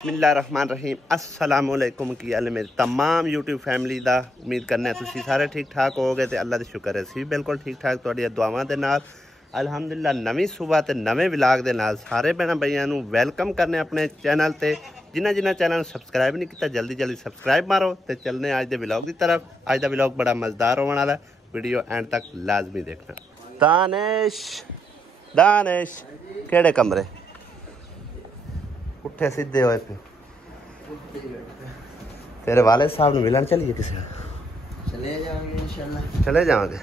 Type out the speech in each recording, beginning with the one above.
बिस्मिल्लाहिर्रहमानिर्रहीम अस्सलाम वालेकुम की हाल मेरी तमाम यूट्यूब फैमिली का उम्मीद करने तुसी सारे ठीक ठाक हो गए तो अल्लाह का शुक्र है असी बिल्कुल ठीक ठाक तुहाडियां दुआवां दे नाल अलहमदुलिल्लाह नवीं सुबह ते नवे विलाग दे नाल सारे भैन भाइयों नूं वेलकम करने अपने चैनल ते जिन्हां चैनल सबसक्राइब नहीं किया जल्दी जल्दी सबसक्राइब मारो तो चलने अज दे विलाग की तरफ। अज दा विलाग बड़ा मज़ेदार होने वाला वीडियो एंड तक लाजमी देखना। दानिश दानिश केड़े कमरे उठे सीधे होए पे तेरे वाले साहब ने मिलन चलिए किसी चले जाएंगे इंशाल्लाह। चले जाओगे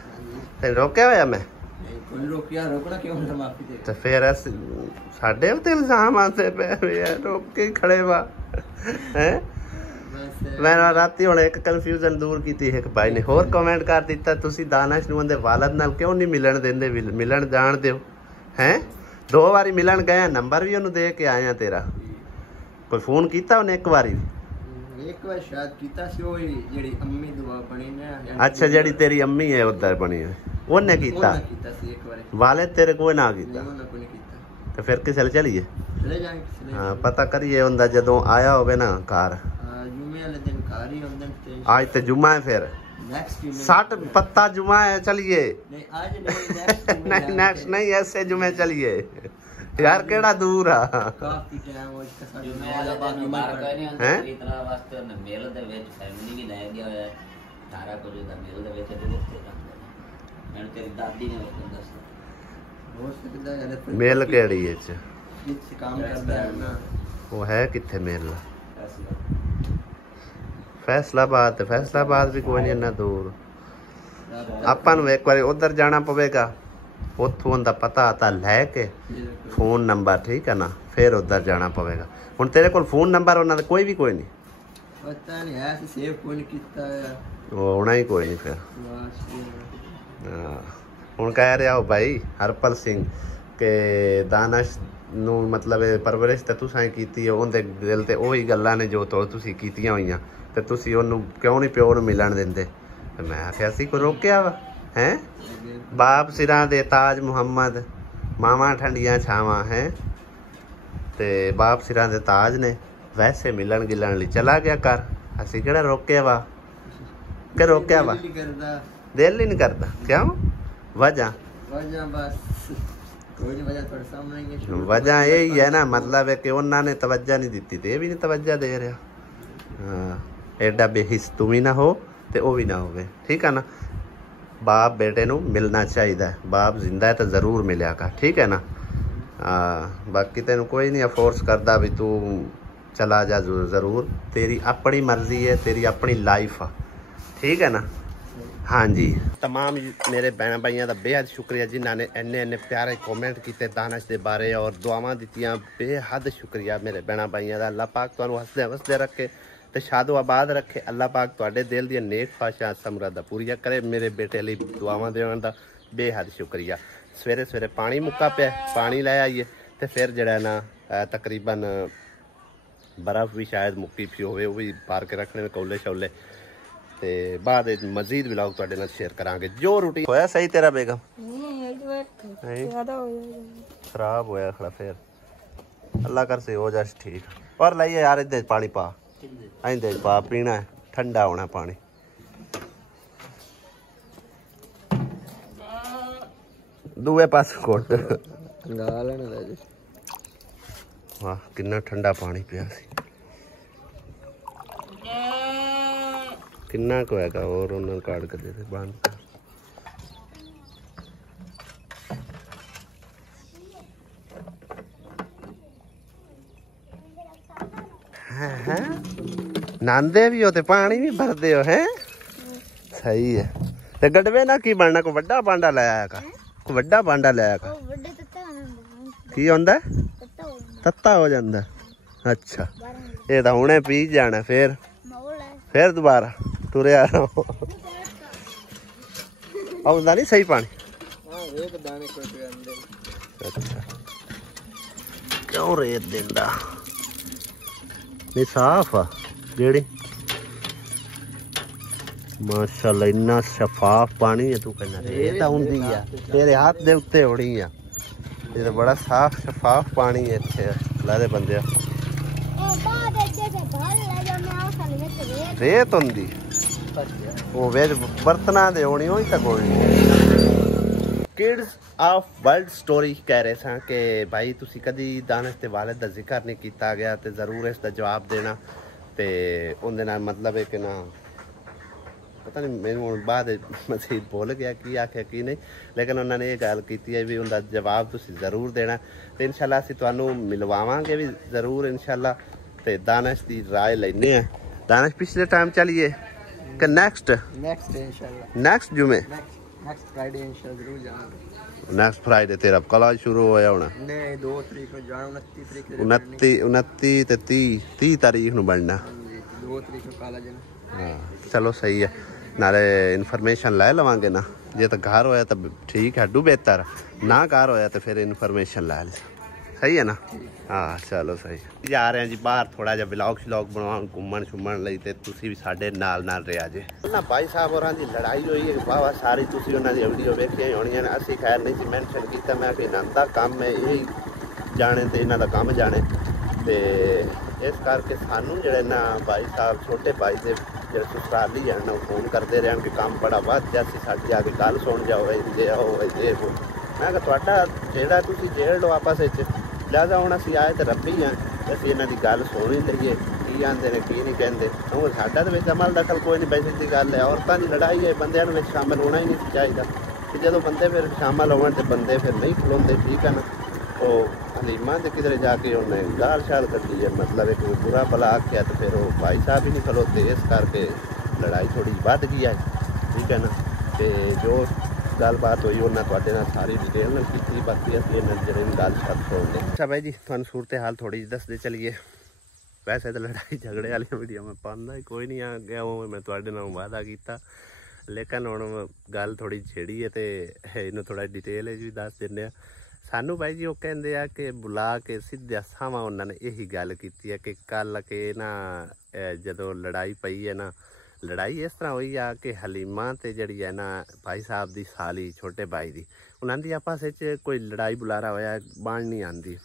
तेन रोकया होया मैं रोकिया रोकना क्यों है माफी दे तो फिर साडे उत्ते इल्जाम आते पे यार रोक के खड़े वा हैं मैं राती हुण एक कन्फ्यूजन दूर की थी। एक भाई ने होर कमेंट कर दिता तुसी दानिश नूं उहदे वालद नाल क्यों नहीं मिलन देंदे मिलन जाण दिओ हैं। 2 बारी मिलन गए नंबर भी उन्होंने दे के आया तेरा कोई फोन किया उन्हें एक बार शायद कीता सी ओही जेड़ी अम्मी दुआ बनी ना। अच्छा जेड़ी तेरी अम्मी है उधर बनी है उन्हें कीता सी एक बार वाले तेरे कोई ना कीता तो फिर किसे चलिए चले जाएंगे। हाँ पता करिए उनका जदों आया होवे ना घर जुम्मे वाले दिन घर ही होंदे ते आज तो जुम्मा है फिर साठ पत्ता जुम्मा है चलिए नेक्स्ट नहीं ऐसे जुम्मे चलिए यार केड़ा दूर आ काफी टाइम हो इसका जुम्मे वाला बाकी मार हैं इतना वास्ते ने मेल दे विच फैमिली भी ले गया है सारा कुछ दा मेल दे विच दे मैं तेरी दादी ने दस हो सकदा है मेल केड़ी है इस काम करदा है ना वो है किथे मेल फैसलाबाद भी कोई नहीं इन्ना दूर आपां नूं एक बार उधर जाना पवेगा उत्थों उनका पता आता लैके फोन नंबर ठीक है ना फिर उधर जाना पवेगा। हुण तेरे कोल फोन नंबर उन्होंने कोई नहीं पता नहीं है सेव कोई नहीं कीता है वो होना ही कोई नहीं फिर हुण कह रहा हो भाई हरपल सिंह के दानिश नूं मतलब परवरिश तो तुसां कीती है उहदे दिल ते ओही गल्लां ने जो तुसीं कीतियां होईयां ते तुसीं ओनूं क्यों नहीं प्यो नूं मिलन दिंदे। ते मैं आखिया सी कोई रोकिया वा हैं बाप सिरां दे ताज मुहम्मद मावां ठंडियां छावां हैं ते बाप सिरां दे ताज ने वैसे मिलन गिलन लई चला गया कर असीं किहड़ा रोकिया वा कि रोकिया वा दिल ही नहीं करदा क्यों वजह बस कोई नहीं वजह थोड़े सामने ही वजह यही है ना मतलब है कि उन्होंने तवज्जो नहीं दी तो ये भी नहीं तवज्जो दे रहा। हाँ एडा बेहिस तू भी ना हो तो वह भी ना हो ठीक है ना। बाप बेटे नूं मिलना चाहिए बाप जिंदा है तो जरूर मिलिया कर ठीक है ना। बाकी तेन कोई नहीं फोर्स करता भी तू चला जा जरूर तेरी अपनी मर्जी है तेरी अपनी लाइफ आ ठीक है ना। हाँ जी तमाम मेरे भैन भाइयों का बेहद शुक्रिया जिन्होंने इन्ने प्यारे कमेंट किए दानिश के बारे और दुआवां दित्तियां बेहद शुक्रिया मेरे भैन भाइयों का। अल्लाह पाक तुहानूं हसदे वसदे रखे तो शादो आबाद रखे। अल्लाह पाक तुहाडे दिल दी नेक ख्वाहिशां समरादा पूरियां करे। मेरे बेटे लिए दुआवां देने का बेहद शुक्रिया। सवेरे सवेरे पानी मुक्का पे पानी लै आइए तो फिर जड़ा ना तकरीबन बर्फ़ भी शायद मुक्की पी होवे वो भी पार के रखने में कौले शौले ते बाद मजीद विलाग तुहाडे नाल शेयर करांगे जो रूटीन होया। सही तेरा बेगम खराब होया खड़ा फिर अल्लाह कर से हो जाए ठीक और लाइए यार इधर पानी पा इंदे पा पीना है ठंडा होना पानी। दूए पास कोट वाह कितना ठंडा पानी पिया सी कितना को हैगा और उन्होंने काट कर दे बंद नांदे भी हो ते पानी भी भरदे हो हैं सही है। ते गडवे ना की बनना को बड़ा बांडा लाया का को बड़ा बांडा लाया का की होंदा तत्ता हो जांदा। अच्छा ये तो हुणे पी जाना फिर दोबारा तुरे आ आउंदा नहीं सही पानी। अच्छा क्यों रेत दिंदा नहीं साफ आ जेड़ी माशाल्लाह इन्ना शफाफ पानी है तू कहना रेत आउंदी आ तेरे हाथ दे उत्ते होनी आ ये तो बड़ा साफ शफाफ पानी है इत्थे अल्लाह दे बंदे रेत होंदी वो वेज बर्तना दे होनी होई तक होनी किड्स ऑफ वर्ल्ड स्टोरी कह रहे सा कि भाई तुसी कदी दानिश ते वालिद दा जिक्र नहीं किया गया तो जरूर इसका जवाब देना ते उनदे नाल मतलब है कि ना पता नहीं मैंने बाद मजीद बोल गया की आख्या की नहीं लेकिन उन्होंने ये गल की है भी उनका जवाब तुसी जरूर देना तो इंशाल्लाह असीं तुहानू मिलवावांगे भी जरूर इंशाल्लाह ते दानिश की राय लेने हैं दानिश पिछले टाइम चलिए कि नेक्स्ट इंशाल्लाह नेक्स्ट जुमे नेक्स्ट फ्राइडे इंशाल्लाह जरूर जाना नेक्स्ट फ्राइडे तेरा कॉलेज शुरू होया होना नहीं 2 तरीक को जाना 29 तरीक 29 ते 30 तारीख ਨੂੰ ਬਣਨਾ 2 तरीक को कॉलेज है हाँ चलो सही है नाले इन्फॉर्मेशन ले लवांगे ना जे तो घर होया तो ठीक है बेहतर ना घर होया तो फिर इन्फॉर्मेशन ले सही है ना हाँ चलो सही जा रहे हैं जी बाहर थोड़ा जा ब्लॉग श्लॉग बनवाउन घूमन शुमन लई ते तुसी भी साडे नाल रहा जे ना भाई साहब होरां दी लड़ाई हुई है वाह सारी तुसी उन्हां दी वीडियो वेखी होनी है असीं खैर नहीं सी मेंशन कीता मैं कि इन्हां दा काम है यही जाने ते इन्हां दा काम जाने ते इस करके सानू जिहड़े ना भाई साहब छोटे भाई दे जिहड़े ससुराली हैं ना फोन करते रहन कि काम बड़ा वध जैसी साडी आके गल सुन जाओ ये आओ ये वो मैं कि तुहाडा जेड़ा तुसी जेड़ लो आपस विच लिहाजा हुण असीं आए तो रब्बी हैं असीं इन्हां दी गल सुन ही लईए की आंदे ने की नहीं कहंदे हुण साडा ते विच अमल दखल कोई नहीं बैठे दी गल है औरतां दी लड़ाई है बंदियां नूं विच शामिल होना ही नहीं चाहिदा ते जदों बंदे फिर शामिल होवन ते बंदे फिर नहीं खलोंदे ठीक है ना वो हलीमा तो किधरे जाके उन्हें गाल शाल कटी है मतलब एक बुरा भला आख्या तो फिर वो भाई साहब ही नहीं खलोते इस करके लड़ाई थोड़ी बढ़ गई है ठीक है ना तो जो गलबात हुई उन्हें थोड़े नाल सारी डिटेल नाल की बाकी असं इन्हें गल छत छोड़ते अच्छा भाई जी तुहानू सूरत हाल थोड़ी जी दसदे चलिए वैसे तो लड़ाई झगड़े वाली वीडियो मैं पाँदा ही कोई नहीं आ गया वो मैं थोड़े नाल वादा किया लेकिन हुण गल थोड़ी छेड़ी है तो इन्हूं थोड़ा डिटेल भी दस दिंदे सानू भाई जी वो कहते हैं कि बुला के सीधा सावा उन्होंने यही गल की है कि कल के ना जदों लड़ाई पई है ना लड़ाई इस तरह हुई आ कि हलीमा ते जड़ी है ना भाई साहब की साली छोटे भाई की उन्होंने आपस कोई लड़ाई बुलारा होया बन नहीं आती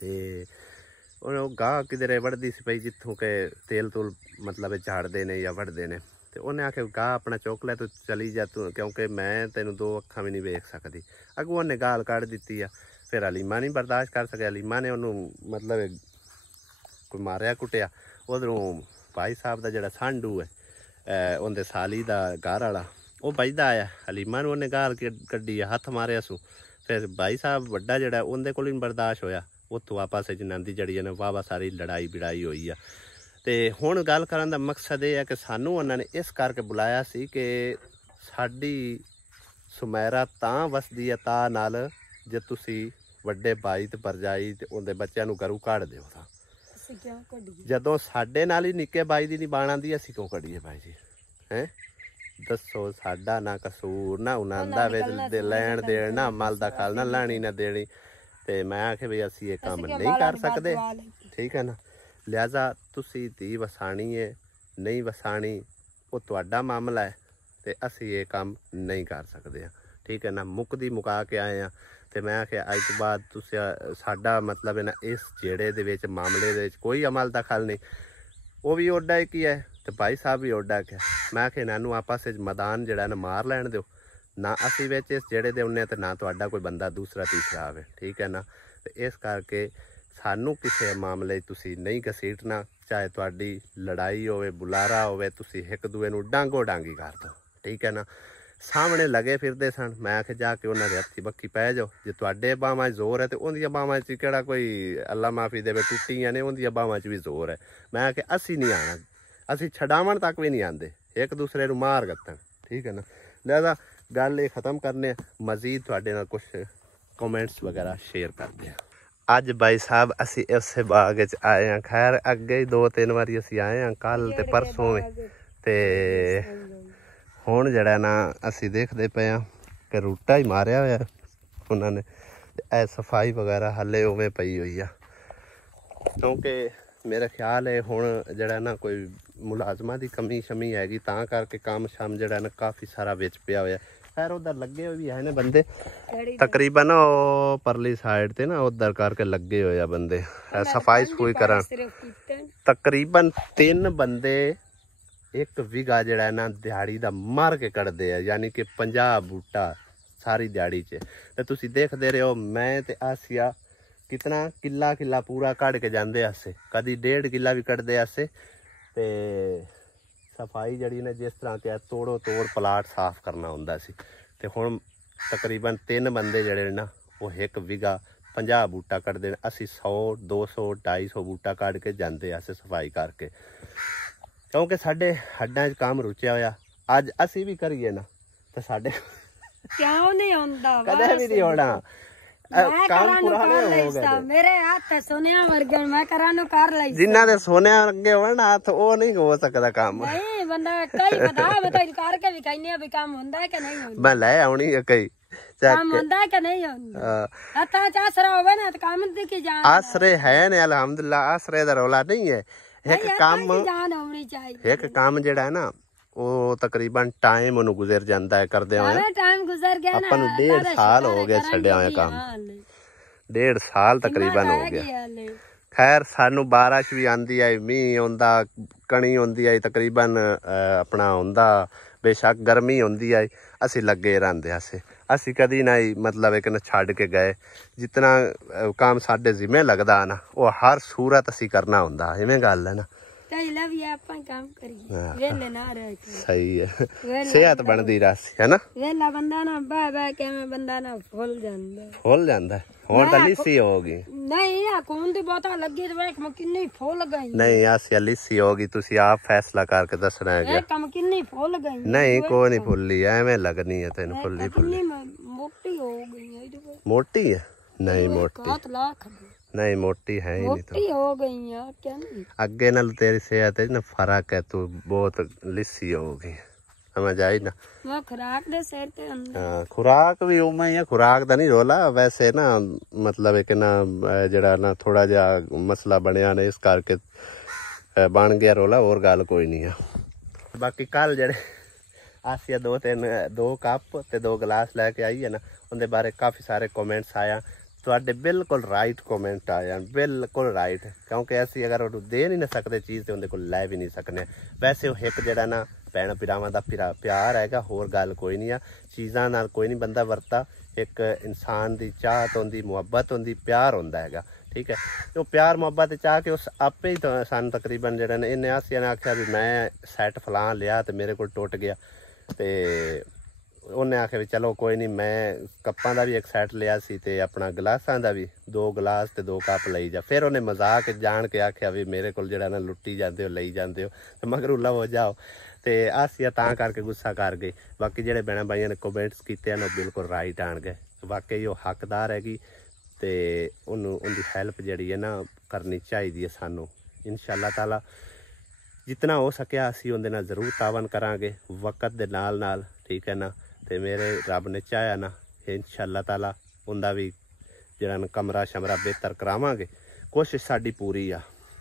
तो गाह किधरे वढ़दी सी पई जिथों के तेल तूल मतलब झाड़ते ने या वढ़ते ने तो उन्हें आखे गाह अपना चुक लै तू चली जा तू क्योंकि मैं तेनों 2 अखां भी नहीं वेख सकती अगों उन्हें गाल कढ़ दी है फिर हलीमा नहीं बर्दाश्त कर सकिया हलीमा ने उन्होंने मतलब कोई मारिया कुटिया उधरों भाई साहब का जोड़ा सांडू है उनके साली का घर वाला वो बजदा आया हलीमा ने उन्हें गाल कड्डी हथ मारिया सू फिर भाई साहब वड्डा जोड़ा उनके कोल नहीं बर्दाश्त होया उत्थों आपस नांदी जड़ी ने वाह वाह सारी लड़ाई बिड़ाई हुई है तो हुण गल करन दा मकसद ये है कि सानू उन्होंने इस करके बुलाया सी कि साडी सुमैरा तां वसदी है ता नाल जे तुसी वड्डे भाई ते भरजाई ते उनदे बच्चों नूं घरों कढ दिओ तां जदों साडे नाल ही निक्के भाई दी नहीं बाण आंदी असीं क्यों कढीए भाई जी हैं दसो साडा ना कसूर ना उन्हां दा विच लैण देण ना अमल दा खल ना लैणी ना देनी ते मैं आखे भी असीं ये काम नहीं कर सकदे ठीक है ना लिहाजा तुसी धी वसाणी है नहीं वसाणी वो तुहाडा मामला है तो असी ये काम नहीं कर सकते ठीक है ना मुकदी मुका के आए हैं तो मैं आख्या अज तो बाद तुसी साडा मतलब है ना इस जेड़े दे विच मामले दे विच कोई अमल दखल नहीं वो भी ओडा एक ही है तो भाई साहब भी ओडा एक है मैं आख्या इन्हों आपस मैदान जड़ा ना मार लैन दो ना असी विच इस जेड़े दे उन्ने तो ना तुहाडा कोई बंदा दूसरा तीसरा आवे ठीक है ना तो इस करके सानू किसी मामले तुसी नहीं घसीटना चाहे तुहाडी लड़ाई होवे बुलारा होवे तुसी एक दूए नूं डांगो डांगी कर दो ठीक है ना सामने लगे फिरते सन मैं आखे जाके उन्होंने हत्थी बक्खी पै जाओ जे तुहाडे बावां जोर है तो उन्दियां बावां च किहड़ा कोई अल्लाह माफ़ी देवे टुट्टियां ने उन्दियां बावां च भी जोर है मैं आखे असी नहीं आना असी छडावन तक भी नहीं आते एक दूसरे नूं मार गत्तन ठीक है ना लिहाजा गल ये ख़त्म करने मजीद तुहाडे नाल कुछ कमेंट्स वगैरह शेयर करते हैं अज भाई साहब असी इस बाग आए हैं खैर अगे ही 2-3 बारी असी आए हैं कल ते परसों ते हुण जड़ा ना असी देखते पे हैं कि रूटा ही मारिया होया उन्होंने ए सफाई वगैरह हले उवें पई हुई है क्योंकि मेरा ख्याल है हुण जड़ा ना कोई मुलाजमा की कमी शमी हैगी तां करके काम शाम जड़ा ना काफ़ी सारा विच पिया होया खैर उधर लगे हुए भी है ने बंदे तकरीबन ओ परली साइड ते ना उधर करके लगे हुए आ बंदे सफाई सफूई करन तकरीबन 3 बंदे एक विगा जड़ा ना दिहाड़ी दा मार के कटदे आ यानी कि 50 बूटा सारी दिहाड़ी च ते तुसी देखदे रहे हो मैं ते आसिया कितना किला किला पूरा कट के जांदे आसे कदी 1.5 किला भी कटदे आसे ते सफाई जड़ी ने जिस तरह के तोड़ो तोड़ प्लाट साफ करना हुंदा सी ते हुण तकरीबन 3 बंदे जड़े ना वो एक विगा 50 बूटा कटदे असी 100 200 250 बूटा कट के जांदे आसे सफाई करके क्योंकि साडे हड्डां च काम रुचिया होया अज असी भी करिए ना तो साडे क्यों नहीं होंदा कदे भी नहीं होना काम पुराने हो गए मेरे हाथ सोनिया वर्गन मैं करानो कर लई जिन्ना दे सोने वर्गे होण ना हाथ ओ नहीं हो सकदा काम नहीं बंदा कई बता बता करके भी कहने भी काम होंदा है कि नहीं होंदा मैं ले आउणी है कई काम होंदा है कि नहीं होंदा आता आसरा होवे ना तो काम दिखी जान आसरे है ने अल्हम्दुलिल्लाह आसरे दा रौला नहीं है एक काम जान होनी चाहिए एक काम जेड़ा है ना वो तकरीबन टाइम ओनू गुजर जांदा है करदे होए टाइम गुजर गया ना अपन 1.5 साल हो गए छड्या होया काम 1.5 साल तकरीबन हो गया खैर सानू बारिश भी आंदी आई मींह होंदा कणी होंदी आई तकरीबन अपना होंदा बेशक गर्मी होंदी आई असी लगे रहंदे असी कदी ना मतलब एक न छड़ के गए जितना काम साडे जिम्मे लगदा ना वो हर सूरत असी करना हुंदा इवें गल है ना काम करिए वेले ना रह सही है सेहत बनदी रसी है ना वेला बंदा ना बह के बंदा ना फुल जांदा हुण तां लिस्सी होगी नहीं आ कौन दी बोतल लगी ते वेख मैं किन्नी फुल गई नहीं आसिया लिस्सी होगी तुसी आप फैसला करके दसना है एक कम किन्नी फुल गई नहीं कोई नहीं फुल्ली एवें लगनी है तेन फुल्ली मोटी हो गई है मोटी है नहीं मोटी 7 लाख नहीं मोटी है ही नहीं तो मोटी हो गई यार क्या नहीं अगे नाल तेरी सेहत है ना फर्क है तू बहुत लिस्सी होगी समझ आई ना मैं खुराक दे सिर ते अंदर खुराक भी उमें ही है खुराक दा नहीं रोला वैसे ना मतलब एक ना जड़ा ना थोड़ा जा मसला बनया ने इस करके बन गया रोला और गल कोई नहीं है बाकी कल जड़े आसिया 2 कप ते 2 गिलास लैके आई है ना उनके बारे काफ़ी सारे कमेंट्स आया ਤੁਹਾਡੇ ਬਿਲਕੁਲ ਰਾਈਟ ਕਮੈਂਟ ਆਇਆ ਬਿਲਕੁਲ ਰਾਈਟ ਕਿਉਂਕਿ ਅਸੀਂ ਅਗਰ ਉਹਨੂੰ ਦੇ ਨਹੀਂ ਨਾ ਸਕਦੇ ਚੀਜ਼ ਤੇ ਉਹਦੇ ਕੋਲ ਲੈ ਵੀ ਨਹੀਂ ਸਕਨੇ ਵੈਸੇ ਉਹ ਇੱਕ ਜਿਹੜਾ ਨਾ ਭੈਣ ਭਰਾਵਾਂ ਦਾ ਪਿਆਰ ਹੈਗਾ ਹੋਰ ਗੱਲ ਕੋਈ ਨਹੀਂ ਆ ਚੀਜ਼ਾਂ ਨਾਲ ਕੋਈ ਨਹੀਂ ਬੰਦਾ ਵਰਤਾ ਇੱਕ ਇਨਸਾਨ ਦੀ ਚਾਹਤ ਹੁੰਦੀ ਮੁਹੱਬਤ ਹੁੰਦੀ ਪਿਆਰ ਹੁੰਦਾ ਹੈਗਾ ਠੀਕ ਹੈ ਉਹ ਪਿਆਰ ਮੁਹੱਬਤ ਚਾਹ ਕੇ ਉਸ ਆਪੇ ਹੀ ਤਾਂ ਸਾਨੂੰ ਤਕਰੀਬਨ ਜਿਹੜਾ ਨੇ ਇਹਨੇ ਆਸਿਆ ਨੇ ਆਖਿਆ ਵੀ ਮੈਂ ਸੈੱਟ ਫਲਾਂ ਲਿਆ ਤੇ ਮੇਰੇ ਕੋਲ ਟੁੱਟ ਗਿਆ ਤੇ ਉਹਨੇ ਆਖਿਆ ਵੀ ਚਲੋ ਕੋਈ ਨਹੀਂ ਮੈਂ ਕੱਪਾਂ ਦਾ ਵੀ ਇੱਕ ਸੈੱਟ ਲਿਆ ਸੀ ਤੇ ਆਪਣਾ ਗਲਾਸਾਂ ਦਾ ਵੀ 2 ਗਲਾਸ ਤੇ 2 ਕੱਪ ਲਈ ਜਾ ਫਿਰ ਉਹਨੇ ਮਜ਼ਾਕ ਜਾਣ ਕੇ ਆਖਿਆ ਵੀ ਮੇਰੇ ਕੋਲ ਜਿਹੜਾ ਨਾ ਲੁੱਟੀ ਜਾਂਦੇ ਹੋ ਲਈ ਜਾਂਦੇ ਹੋ ਤੇ ਮਗਰ ਲਵੋ ਜਾਓ ਤੇ ਆਸਿਆ ਤਾਂ ਕਰਕੇ ਗੁੱਸਾ ਕਰ ਗਈ ਬਾਕੀ ਜਿਹੜੇ ਭੈਣਾਂ ਭਾਈਆਂ ਨੇ ਕਮੈਂਟਸ ਕੀਤੇ ਹਨ ਉਹ ਬਿਲਕੁਲ ਰਾਈਟ ਆਣਗੇ ਵਾਕਈ ਉਹ ਹੱਕਦਾਰ ਹੈਗੀ ਤੇ ਉਹਨੂੰ ਉਹਦੀ ਹੈਲਪ ਜਿਹੜੀ ਹੈ ਨਾ ਕਰਨੀ ਚਾਹੀਦੀ ਹੈ ਸਾਨੂੰ ਇਨਸ਼ਾਅੱਲਾ ਤਾਲਾ ਜਿੰਨਾ ਹੋ ਸਕਿਆ ਅਸੀਂ ਉਹਦੇ ਨਾਲ ਜ਼ਰੂਰ ਤਾਵਨ ਕਰਾਂਗੇ ਵਕਤ ਦੇ ਨਾਲ ਨਾਲ ਠੀਕ ਹੈ ਨਾ ਤੇ ਮੇਰੇ ਰੱਬ ਨੇ ਚਾਹਿਆ ਨਾ ਇਨਸ਼ਾਅੱਲਾ ਤਾਲਾ ਉਹਦਾ ਵੀ ਜਿਹੜਾ ਨਾ ਕਮਰਾ ਸ਼ਮਰਾ ਬਿਹਤਰ ਕਰਾਵਾਂਗੇ ਕੋਸ਼ਿਸ਼ ਸਾਡੀ ਪੂਰੀ ਆ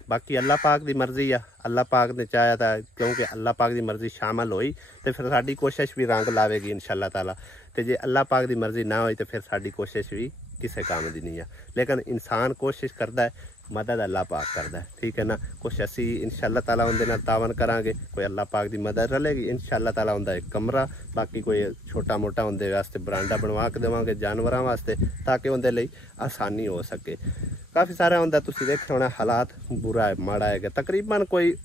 ਬਾਕੀ ਅੱਲਾਹ ਪਾਕ ਦੀ ਮਰਜ਼ੀ ਆ ਅੱਲਾਹ ਪਾਕ ਨੇ ਚਾਹਿਆ ਤਾਂ ਕਿਉਂਕਿ ਅੱਲਾਹ ਪਾਕ ਦੀ ਮਰਜ਼ੀ ਸ਼ਾਮਲ ਹੋਈ ਤੇ ਫਿਰ ਸਾਡੀ ਕੋਸ਼ਿਸ਼ ਵੀ ਰੰਗ ਲਾਵੇਗੀ ਇਨਸ਼ਾਅੱਲਾ ਤਾਲਾ ਤੇ ਜੇ ਅੱਲਾਹ ਪਾਕ ਦੀ ਮਰਜ਼ੀ ਨਾ ਹੋਈ ਤੇ ਫਿਰ ਸਾਡੀ ਕੋਸ਼ਿਸ਼ ਵੀ ਕਿਸੇ ਕੰਮ ਦੀ ਨਹੀਂ ਆ ਲੇਕਿਨ ਇਨਸਾਨ ਕੋਸ਼ਿਸ਼ ਕਰਦਾ ਹੈ मदद अल्लाह पाक करता है ठीक है ना कुछ असी इंशाअल्लाह ताला उनके नाल तावन करांगे कोई अल्लाह पाक की मदद रलेगी इंशाअल्लाह ताला उनका एक कमरा बाकी कोई छोटा मोटा उनके वास्ते बरांडा बनवा के देवांगे जानवरों वास्ते ताकि उनके लिए आसानी हो सके काफ़ी सारा उनका तुसीं देखिया होना हालात बुरा है माड़ा है तकरीबन कोई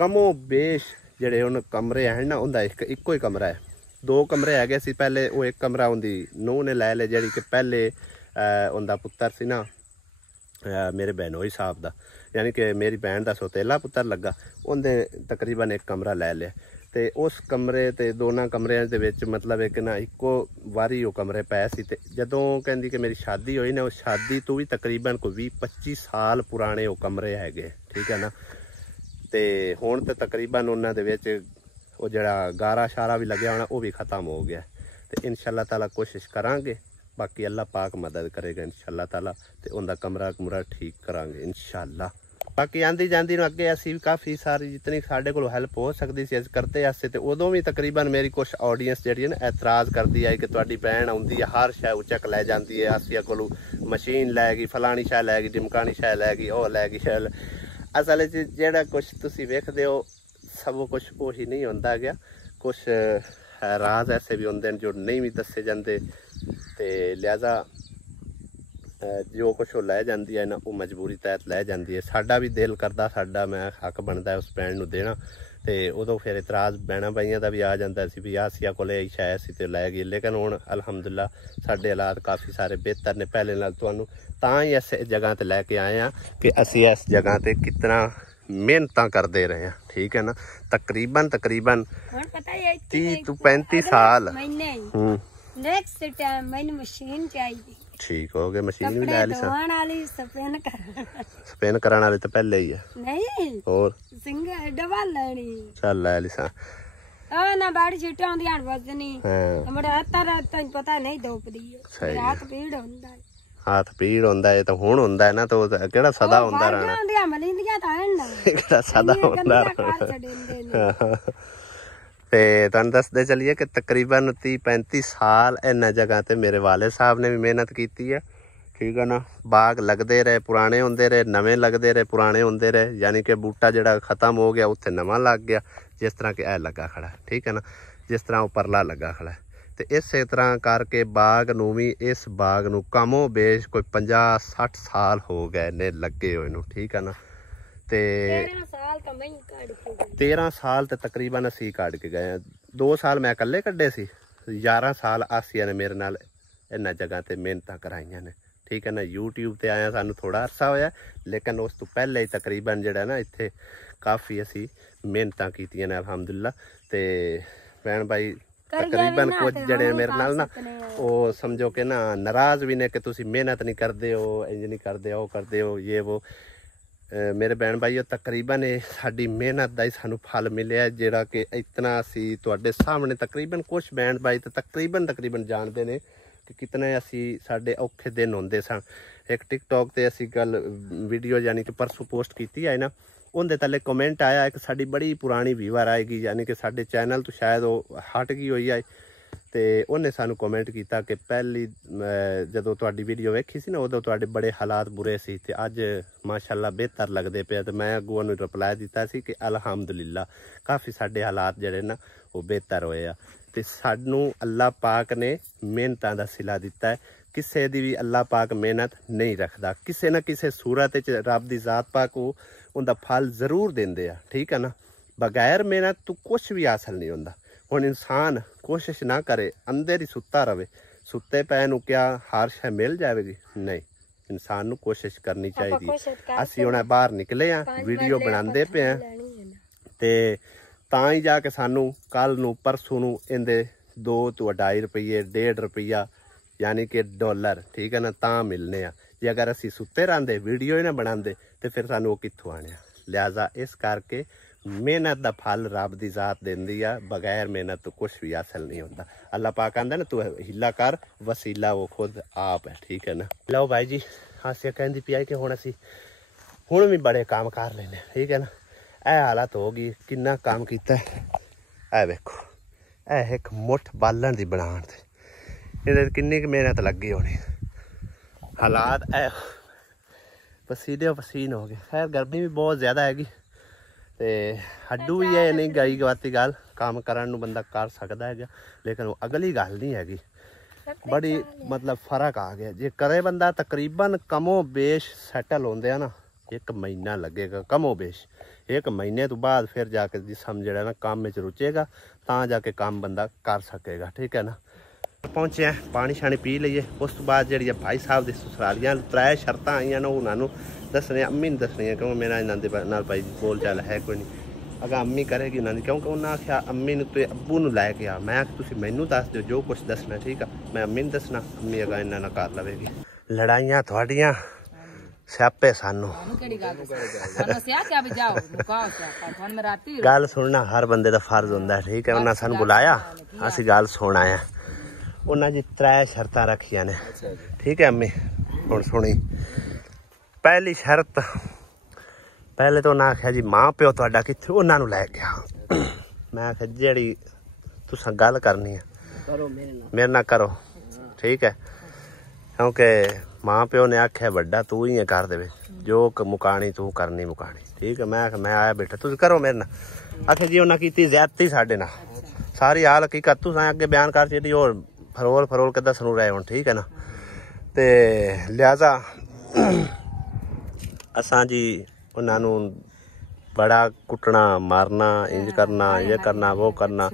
कमो बेश जिहड़े उन कमरे हैं ना उनका इक्को ही कमरा है 2 कमरे है सी पहले वो एक कमरा उनकी नूह ने लै लिया जिहड़ी कि पहले उनका पुत्तर सी ना मेरे बहनोई साहब का यानी कि मेरी भैन का सौतेला पुत्तर लगा उन्हें तकरीबन एक कमरा लै लिया तो उस कमरे ते दोनों कमरियां दे विच मतलब एक ना इक्को वारी वो कमरे पै सी ते जदों कहंदी कि मेरी शादी हुई ना उस शादी तो भी तकरीबन कोई 20-25 साल पुराने वो कमरे हैगे ठीक है ना तो हुण ते तकरीबन उन्हां दे विच वो जिहड़ा गारा शारा भी लग्या होना वो भी खत्म हो गया तो इंशाअल्लाह ताला कोशिश करांगे बाकी अल्लाह पाक मदद करेगा इंशाअल्लाह ताला ते उनका कमरा कुमरा ठीक करांगे इंशाअल्लाह बाकी आंदी जांदी नूं अगे असीं काफ़ी सारी जितनी साडे कोल हैल्प हो सकदी सी असीं करते आसे ते उदों भी तकरीबन मेरी कुछ ऑडियंस जिहड़ी ना एतराज़ करदी है कि तुहाडी भैन आउंदी है हर शै उचक लै जांदी है आसिया कोलों मशीन लै गई फलानी शै लै गई ढिमकानी शै लै गई ओह लै गई असल च जेहड़ा कुछ तुसीं वेखदे हो सब कुछ उही नहीं हुंदा गया कुछ राज ऐसे भी होंदे जो नहीं भी दसे जाते तो लिहाजा जो कुछ वो लै जाती है ना वो मजबूरी तहत लै जाती है साडा भी दिल करता साडा मैं हक बनता है उस भैन नूं देना तो उदों फिर इतराज़ भैणां भाइयां दा भी आ जाता सी भी आसिया कोले शायद असीं ते लै गए लेकिन हुण अलहमदुल्ला साडे हालात काफ़ी सारे बेहतर ने पहले नाल तुहानूं तां ही इस जगह ते लैके आए हैं कि असीं इस जगह ते कितना मेहनत करते रहे हैं ठीक है ना तकरीबन 30 तो 35 साल नेक्स्ट टाइम मैंने मशीन चाहिए ठीक हो गए मशीन भी लै ली स्पिन कराने वाली तो पहले ही है नहीं और सिंगल डबल लेनी चल लै ली सा ना बाड़ी छुट्टी आंदी हण वजनी मेरा हत्था पता नहीं धोपदी है हाथ पीड़ होंदा है हाथ पीड़ होंदा है तो हुण होंदा है ना तो केड़ा सदा होंदा रहना आंदियां मलिंदियां तां ना केड़ा सदा होंदा ते तुहानूं दसदे चलिए कि तकरीबन 30-35 साल इन्हां जगह ते मेरे वाले साहब ने भी मेहनत की है ठीक है ना बाग लगते रहे पुराने होंदे रहे नवे लगते रहे पुराने होंदे रहे यानी कि बूटा जिहड़ा खत्म हो गया उत्थे नवा लग गया जिस तरह कि यह लगा खड़ा है ठीक है ना जिस तरह उपरला लगा खड़ा है तो इस तरह करके बाग नूं भी इस बाग नूं कमो बेश कोई 50-60 साल हो गए ने लगे हुए नूं ठीक है ना ते 13 साल तो तकरीबन असी कट के गए 2 साल मैं कल्ले कड्डे सी 11 साल आसिया ने मेरे नाल इन्हां जगह ते मेहनत कराइयां ने ठीक है ना यूट्यूब ते आया सानू थोड़ा अरसा होया लेकिन उस तो पहले ही तकरीबन जिहड़ा ना इत्थे काफ़ी असी मेहनत कीतियां ने अल्हम्दुलिल्लाह ते भैन भाई तकरीबन कुछ जड़े मेरे नाल ना वो समझो कि ना नाराज़ भी ने कि तुसी मेहनत नहीं करते हो इंज नहीं करते हो करते हो ये वो मेरे भैन भाई तकरीबन ये साडी मेहनत का ही सानू फल मिले जिहड़ा कि इतना असी तुहाडे सामने तकरीबन कुछ भैन भाई तो तकरीबन जानते ने कि कितने असी साडे औखे दिन होंदे सन एक टिकटॉक ते असी गल वीडियो यानी कि परसों पोस्ट की है ना उनके थले कमेंट आया कि साडी बड़ी पुरानी व्यूअर आएगी यानी कि साडे चैनल तो शायद वो हट गई हुई है तो उन्हें सानू कमेंट किया कि पहली जदों तुहाडी वीडियो वेखी सी ना उदों तुहाडे बड़े हालात बुरे सी ते अज माशाअल्लाह बेहतर लगते पे तो मैं अगों उन्हें रिप्लाई दिता सी कि अलहमदुलिल्लाह काफ़ी साडे हालात जड़े ना वो बेहतर होए आ ते सानू अल्लाह पाक ने मेहनतां दा सिला दिता है किसी दी भी अल्लाह पाक मेहनत नहीं रखता किसी ना किसी सूरत रब दी जात पाक उनका फल जरूर देंदे आ ठीक है ना बगैर मेहनत तो कुछ भी हासिल नहीं होंदा हुण इंसान कोशिश ना करे अंदर ही सुता रहे सुते पै नूं क्या हर शै मिल जाएगी नहीं इंसान नूं कोशिश करनी चाहिए असी हुण बाहर निकले हैं वीडियो बनाते पे हैं ते तां ही जाके सानू कल नूं परसों नूं इहदे 2 तो 2.5 रुपये 1.5 रुपया यानी कि डॉलर ठीक है ना तां मिलने आ जे अगर असी सुते रहंदे वीडियो ही ना बनाते तो फिर सानू वो कित्थों आने लिहाजा इस करके मेहनत का फल रब की जात देंदी आ बगैर मेहनत तो कुछ भी हासिल नहीं होता अल्लाह पाक आंदा ना तू हिला कर वसीला वो खुद आप है ठीक है ना लो भाई जी हासिया कहती पी आई कि हुण असी हुण भी बड़े काम कर लेने ठीक है ना यह हालत हो गई किन्ना काम किया है वेखो यह एक मुठ बालन की बनाने ते किन्नी मेहनत लगी होनी हालात ए पसीने पसीन हो गए खैर गर्मी भी बहुत ज़्यादा हैगी ते हड्डू भी है नहीं गई गवाती गल काम करन नूं बंदा कर सकता है लेकिन वो अगली गल नहीं हैगी बड़ी मतलब फर्क आ गया जे करे बंदा तकरीबन कमो बेश सैटल होंदे आ ना 1 महीना लगेगा कमो बेश 1 महीने तो बाद फिर जाके जिसम जो ना काम में रुचेगा तां जाके काम बंदा कर सकेगा ठीक है ना पहुँचे हैं पानी शानी पी लीए उस तो बाद जी भाई साहब की ससुरालियां 3 शर्त आईयां ने उन्होंने दसने अम्मी ने दसनिया क्योंकि मेरा इन्होंने भाई बोल चाल है कोई नहीं अगर अम्मी करेगी उन्होंने क्योंकि उन्हें आख्या अम्मी ने तो अब्बू नूं लैके आ मैं तुसीं मैनू दस दो जो कुछ दसना ठीक है मैं अम्मी ने दसना अम्मी अगर इन्होंने कर लवेगी लड़ाइयां थोड़ियां स्यापे सानू गल सुनना हर बंदे का फर्ज होंदा है ठीक है उन्हें सानू बुलाया असीं गल सुन आए उन्हें जी 3 शर्तां रखियां ने ठीक है अम्मी हुण सुनी पहली शर्त ਪਹਿਲੇ ਤਾਂ ਉਹਨਾਂ ਆਖਿਆ ਜੀ ਮਾਂ ਪਿਓ ਤੁਹਾਡਾ ਕਿੱਥੇ, ਉਹਨਾਂ ਨੂੰ ਲੈ ਗਿਆ। ਮੈਂ ਆਖਿਆ ਜਿਹੜੀ ਤੁਸੀਂ ਗੱਲ ਕਰਨੀ ਹੈ ਕਰੋ ਮੇਰੇ ਨਾਲ ਕਰੋ, ਠੀਕ ਹੈ, ਕਿਉਂਕਿ ਮਾਂ ਪਿਓ ਨੇ ਆਖਿਆ ਵੱਡਾ ਤੂੰ ਹੀ ਹੈ ਘਰ ਦੇ ਵਿੱਚ, ਜੋ ਮੁਕਾਣੀ ਤੂੰ ਕਰਨੀ ਮੁਕਾਣੀ, ਠੀਕ ਹੈ। ਮੈਂ ਆਇਆ ਬੇਟਾ ਤੁਸੀਂ ਕਰੋ ਮੇਰੇ ਨਾਲ। ਆਖਿਆ ਜੀ ਉਹਨਾਂ ਕੀਤੀ ਜ਼ਿਆਦਤੀ ਸਾਡੇ ਨਾਲ, ਸਾਰੀ ਹਾਲ ਹਕੀਕਤ ਤੁਸੀਂ ਅੱਗੇ ਬਿਆਨ ਕਰ ਛੱਡੀ, ਹੋਰ ਫਰੋਲ ਕੇ ਦੱਸਣੂ ਰਹੇ ਹੁਣ, ਠੀਕ ਹੈ ਨਾ। ਤੇ ਲਿਹਾਜ਼ਾ ਅਸਾਂ ਜੀ ਉਹਨਾਂ ਨੂੰ ਬੜਾ ਕੁੱਟਣਾ ਮਾਰਨਾ, ਇੰਜ ਕਰਨਾ, ਇਹ ਕਰਨਾ, ਉਹ ਕਰਨਾ।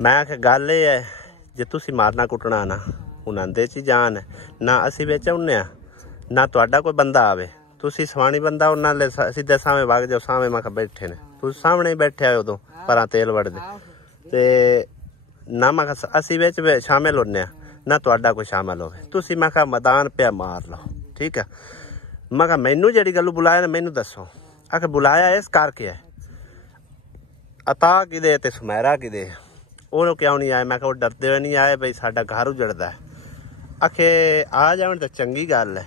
ਮੈਂ ਆਖਿਆ ਗੱਲ ਇਹ ਹੈ ਜੇ ਤੁਸੀਂ ਮਾਰਨਾ ਕੁੱਟਣਾ ਨਾ ਉਹਨਾਂ ਦੇ 'ਚ ਜਾਨ ਨਾ, ਅਸੀਂ ਵਿੱਚ ਆਉਂਦੇ ਹਾਂ ਨਾ ਤੁਹਾਡਾ ਕੋਈ ਬੰਦਾ ਆਵੇ, ਤੁਸੀਂ ਸਵਾਣੀ ਬੰਦਾ ਉਹਨਾਂ ਲਈ ਸਿੱਧੇ ਸਾਹਮਣੇ ਵਗ ਜਾਓ। ਸਾਹਮਣੇ ਮੈਂ ਕਿਹਾ ਬੈਠੇ ਨੇ, ਤੁਸੀਂ ਸਾਹਮਣੇ ਹੀ ਬੈਠੇ ਆਏ ਉਦੋਂ ਪਰਾਂ ਤੇਲ ਵੜਦੇ, ਤੇ ਨਾ ਮੈਂ ਕਿਹਾ ਅਸੀਂ ਵਿੱਚ ਸ਼ਾਮਿਲ ਹੁੰਦੇ ਹਾਂ ਨਾ ਤੁਹਾਡਾ ਕੋਈ ਸ਼ਾਮਿਲ ਹੋਵੇ। ਤੁਸੀਂ ਮੈਂ ਕਿਹਾ ਮੈਦਾਨ ਪਿਆ ਮਾਰ ਲਓ, ਠੀਕ ਹੈ। ਮੈਂ ਕਿਹਾ ਮੈਨੂੰ ਜਿਹੜੀ ਗੱਲ ਬੁਲਾਇਆ ਨਾ ਮੈਨੂੰ ਦੱਸੋ। ਆਖੇ ਬੁਲਾਇਆ ਇਸ ਕਰਕੇ ਹੈ, ਅਤਾ ਕਿਦੇ ਤੇ ਸੁਮੈਰਾ ਕਿਦੇ, ਉਹ ਕਿਉਂ ਨਹੀਂ ਆਏ? ਮੈਂ ਕਿਹਾ ਉਹ ਡਰਦੇ ਹੋਏ ਨਹੀਂ ਆਏ ਬਈ ਸਾਡਾ ਘਰ ਉਜੜਦਾ। ਆਖੇ ਆ ਜਾਵਣ ਤਾਂ ਚੰਗੀ ਗੱਲ ਹੈ,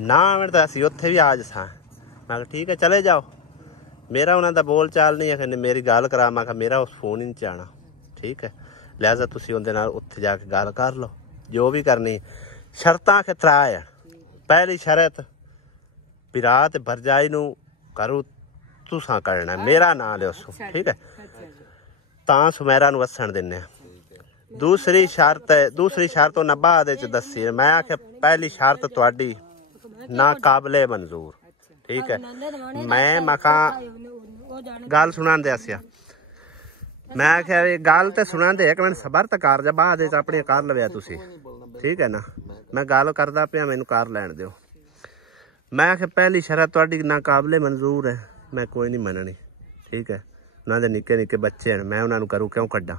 ਨਾ ਆਵਣ ਤਾਂ ਅਸੀਂ ਉੱਥੇ ਵੀ ਆ ਜਾਸਾਂ। ਮੈਂ ਕਿਹਾ ਠੀਕ ਹੈ ਚਲੇ ਜਾਓ। ਮੇਰਾ ਉਹਨਾਂ ਦਾ ਬੋਲ ਚਾਲ ਨਹੀਂ ਹੈ, ਮੇਰੀ ਗੱਲ ਕਰਾ। ਮੈਂ ਕਿਹਾ ਮੇਰਾ ਉਸ ਫੋਨ ਹੀ ਨਹੀਂ ਚਾਹਣਾ, ਠੀਕ ਹੈ। ਲਿਹਾਜ਼ਾ ਤੁਸੀਂ ਉਹਦੇ ਨਾਲ ਉੱਥੇ ਜਾ ਕੇ ਗੱਲ ਕਰ ਲਓ ਜੋ ਵੀ ਕਰਨੀ। ਸ਼ਰਤਾਂ ਖਤਰਾ ਹੈ। ਪਹਿਲੀ ਸ਼ਰਤ ਵੀ ਰਾਤ ਭਰਜਾਈ ਨੂੰ ਘਰੋਂ ਤੁਸਾਂ ਕਰਨਾ, ਮੇਰਾ ਨਾਂ ਲਿਓ, ਠੀਕ ਹੈ, ਤਾਂ ਸੁਮੈਰਾ ਨੂੰ ਵਸਣ ਦਿੰਦੇ ਆ। ਦੂਸਰੀ ਸ਼ਰਤ ਉਹਨਾਂ ਬਾਅਦ ਵਿੱਚ ਦੱਸੀ। ਮੈਂ ਆਖਿਆ ਪਹਿਲੀ ਸ਼ਰਤ ਤੁਹਾਡੀ ਨਾ ਕਾਬਲੇ ਮਨਜ਼ੂਰ, ਠੀਕ ਹੈ। ਮੈਂ ਮਖਾ ਗੱਲ ਸੁਣਾਉਣ ਦਿਆ ਸਿਆ, ਮੈਂ ਆਖਿਆ ਇਹ ਗੱਲ ਤੇ ਸੁਣਾਉਂਦੇ ਇੱਕ ਮਿੰਟ ਸਬਰ ਤਾਂ ਕਰ ਜਾ, ਬਾਅਦ ਵਿੱਚ ਆਪਣੀ ਕਰ ਲਵਿਆ ਤੁਸੀਂ, ਠੀਕ ਹੈ ਨਾ। ਮੈਂ ਗੱਲ ਕਰਦਾ ਪਿਆ, ਮੈਨੂੰ ਕਰ ਲੈਣ ਦਿਓ। ਮੈਂ ਆਖਿਆ ਪਹਿਲੀ ਸ਼ਰਤ ਤੁਹਾਡੀ ਨਾ ਕਾਬਲੇ ਮਨਜ਼ੂਰ ਹੈ, ਮੈਂ ਕੋਈ ਨਹੀਂ ਮੰਨਣੀ, ਠੀਕ ਹੈ। ਉਹਨਾਂ ਦੇ ਨਿੱਕੇ ਨਿੱਕੇ ਬੱਚੇ ਹਨ, ਮੈਂ ਉਹਨਾਂ ਨੂੰ ਕਰੂ ਕਿਉਂ ਕੱਢਾਂ?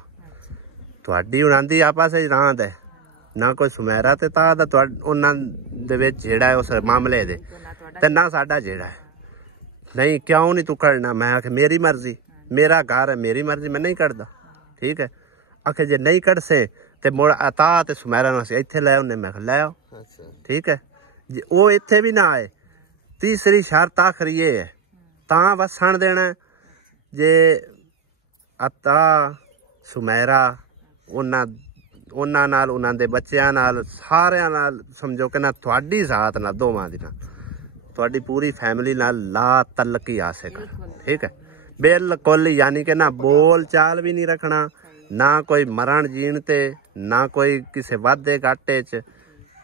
ਤੁਹਾਡੀ ਉਹਨਾਂ ਦੀ ਆਪਸ ਵਿੱਚ ਰਾਂਦ ਹੈ, ਨਾ ਕੋਈ ਸੁਮੈਰਾ ਤੇ ਤਾਂ ਦਾ ਉਹਨਾਂ ਦੇ ਵਿੱਚ ਜਿਹੜਾ ਹੈ ਉਸ ਮਾਮਲੇ ਦੇ, ਤੇ ਨਾ ਸਾਡਾ ਜਿਹੜਾ ਹੈ। ਨਹੀਂ ਕਿਉਂ ਨਹੀਂ ਤੂੰ ਕੱਢਣਾ? ਮੈਂ ਆਖਿਆ ਮੇਰੀ ਮਰਜ਼ੀ, ਮੇਰਾ ਘਰ ਹੈ, ਮੇਰੀ ਮਰਜ਼ੀ, ਮੈਂ ਨਹੀਂ ਕੱਢਦਾ, ਠੀਕ ਹੈ। ਆਖੇ ਜੇ ਨਹੀਂ ਕੱਢ ਸੇ ਤੇ ਮੁੜ ਅਤਾ ਤੇ ਸੁਮੈਰਾ ਨੂੰ ਅਸੀਂ ਇੱਥੇ ਲੈ ਆਉਂਦੇ। ਮੈਂ ਕਿਹਾ ਲੈ ਆਓ, ਠੀਕ ਹੈ। ਜੇ ਉਹ ਇੱਥੇ ਵੀ ਨਾ ਆਏ, ਤੀਸਰੀ ਸ਼ਰਤ ਆਖਰੀ ਇਹ ਹੈ ਤਾਂ ਵਸਣ ਦੇਣਾ। ਜੇ ਅਤਾ ਸੁਮੈਰਾ ਉਹਨਾਂ ਨਾਲ, ਉਹਨਾਂ ਦੇ ਬੱਚਿਆਂ ਨਾਲ, ਸਾਰਿਆਂ ਨਾਲ ਸਮਝੋ ਕਿ ਨਾ ਤੁਹਾਡੀ ਜ਼ਾਤ ਨਾਲ, ਦੋਵਾਂ ਦੀ ਨਾਲ, ਤੁਹਾਡੀ ਪੂਰੀ ਫੈਮਿਲੀ ਨਾਲ ਲਾ ਤਲਕੀ ਆਸੇ ਕਰ, ਠੀਕ ਹੈ। ਬਿਲਕੁਲ, ਯਾਨੀ ਕਿ ਨਾ ਬੋਲ ਚਾਲ ਵੀ ਨਹੀਂ ਰੱਖਣਾ, ਨਾ ਕੋਈ ਮਰਨ ਜੀਣ ਤੇ, ਨਾ ਕੋਈ ਕਿਸੇ ਵਾਧੇ ਘਾਟੇ 'ਚ,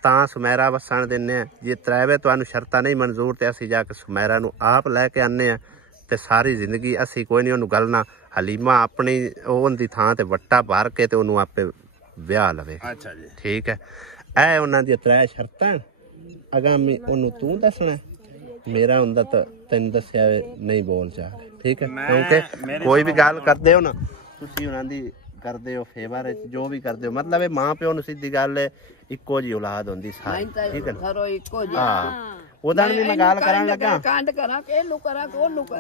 ਤਾਂ ਸੁਮੈਰਾ ਵਸਣ ਦਿੰਦੇ ਆ। ਜੇ ਤਰਾਵੇ ਤੁਹਾਨੂੰ ਸ਼ਰਤਾਂ ਨਹੀਂ ਮਨਜ਼ੂਰ ਤੇ ਅਸੀਂ ਜਾ ਕੇ ਸੁਮੈਰਾ ਨੂੰ ਆਪ ਲੈ ਕੇ ਆਉਂਦੇ ਆ, ਤੇ ਸਾਰੀ ਜ਼ਿੰਦਗੀ ਅਸੀਂ ਕੋਈ ਨਹੀਂ ਉਹਨੂੰ ਗਲਣਾ। ਹਲੀਮਾ ਆਪਣੀ ਉਹਦੀ ਥਾਂ ਤੇ ਵੱਟਾ ਭਰ ਕੇ ਤੇ ਉਹਨੂੰ ਆਪੇ ਵਿਆਹ ਲਵੇ, ਅੱਛਾ ਜੀ, ਠੀਕ ਹੈ। ਇਹ ਉਹਨਾਂ ਦੀਆਂ 3 ਸ਼ਰਤਾਂ। ਅਗਾਮੀ ਉਹਨੂੰ ਤੂੰ ਦੱਸਣਾ, ਮੇਰਾ ਹੁੰਦਾ ਤਾਂ ਤੈਨੂੰ ਦੱਸਿਆ ਨਹੀਂ ਬੋਲ ਚਾਲ, ਠੀਕ ਹੈ। ਕਿਉਂਕਿ ਕੋਈ ਵੀ ਗੱਲ ਕਰਦੇ ਹੋ ਨਾ ਤੁਸੀਂ ਉਹਨਾਂ ਦੀ ਕਰਦੇ ਹੋ ਫੇਵਰ ਵਿੱਚ, ਜੋ ਵੀ ਕਰਦੇ ਹੋ, ਮਤਲਬ ਇਹ ਮਾਂ ਪਿਓ ਨੂੰ ਸਿੱਧੀ ਗੱਲ ਹੈ ਇੱਕੋ ਜੀ ਔਲਾਦ ਹੁੰਦੀ ਸਾਰੀ, ਠੀਕ ਹੈ। ਹਾਂ ਉਹਦਾ ਵੀ ਮੈਂ ਗੱਲ ਕਰਨ ਲੱਗਾ,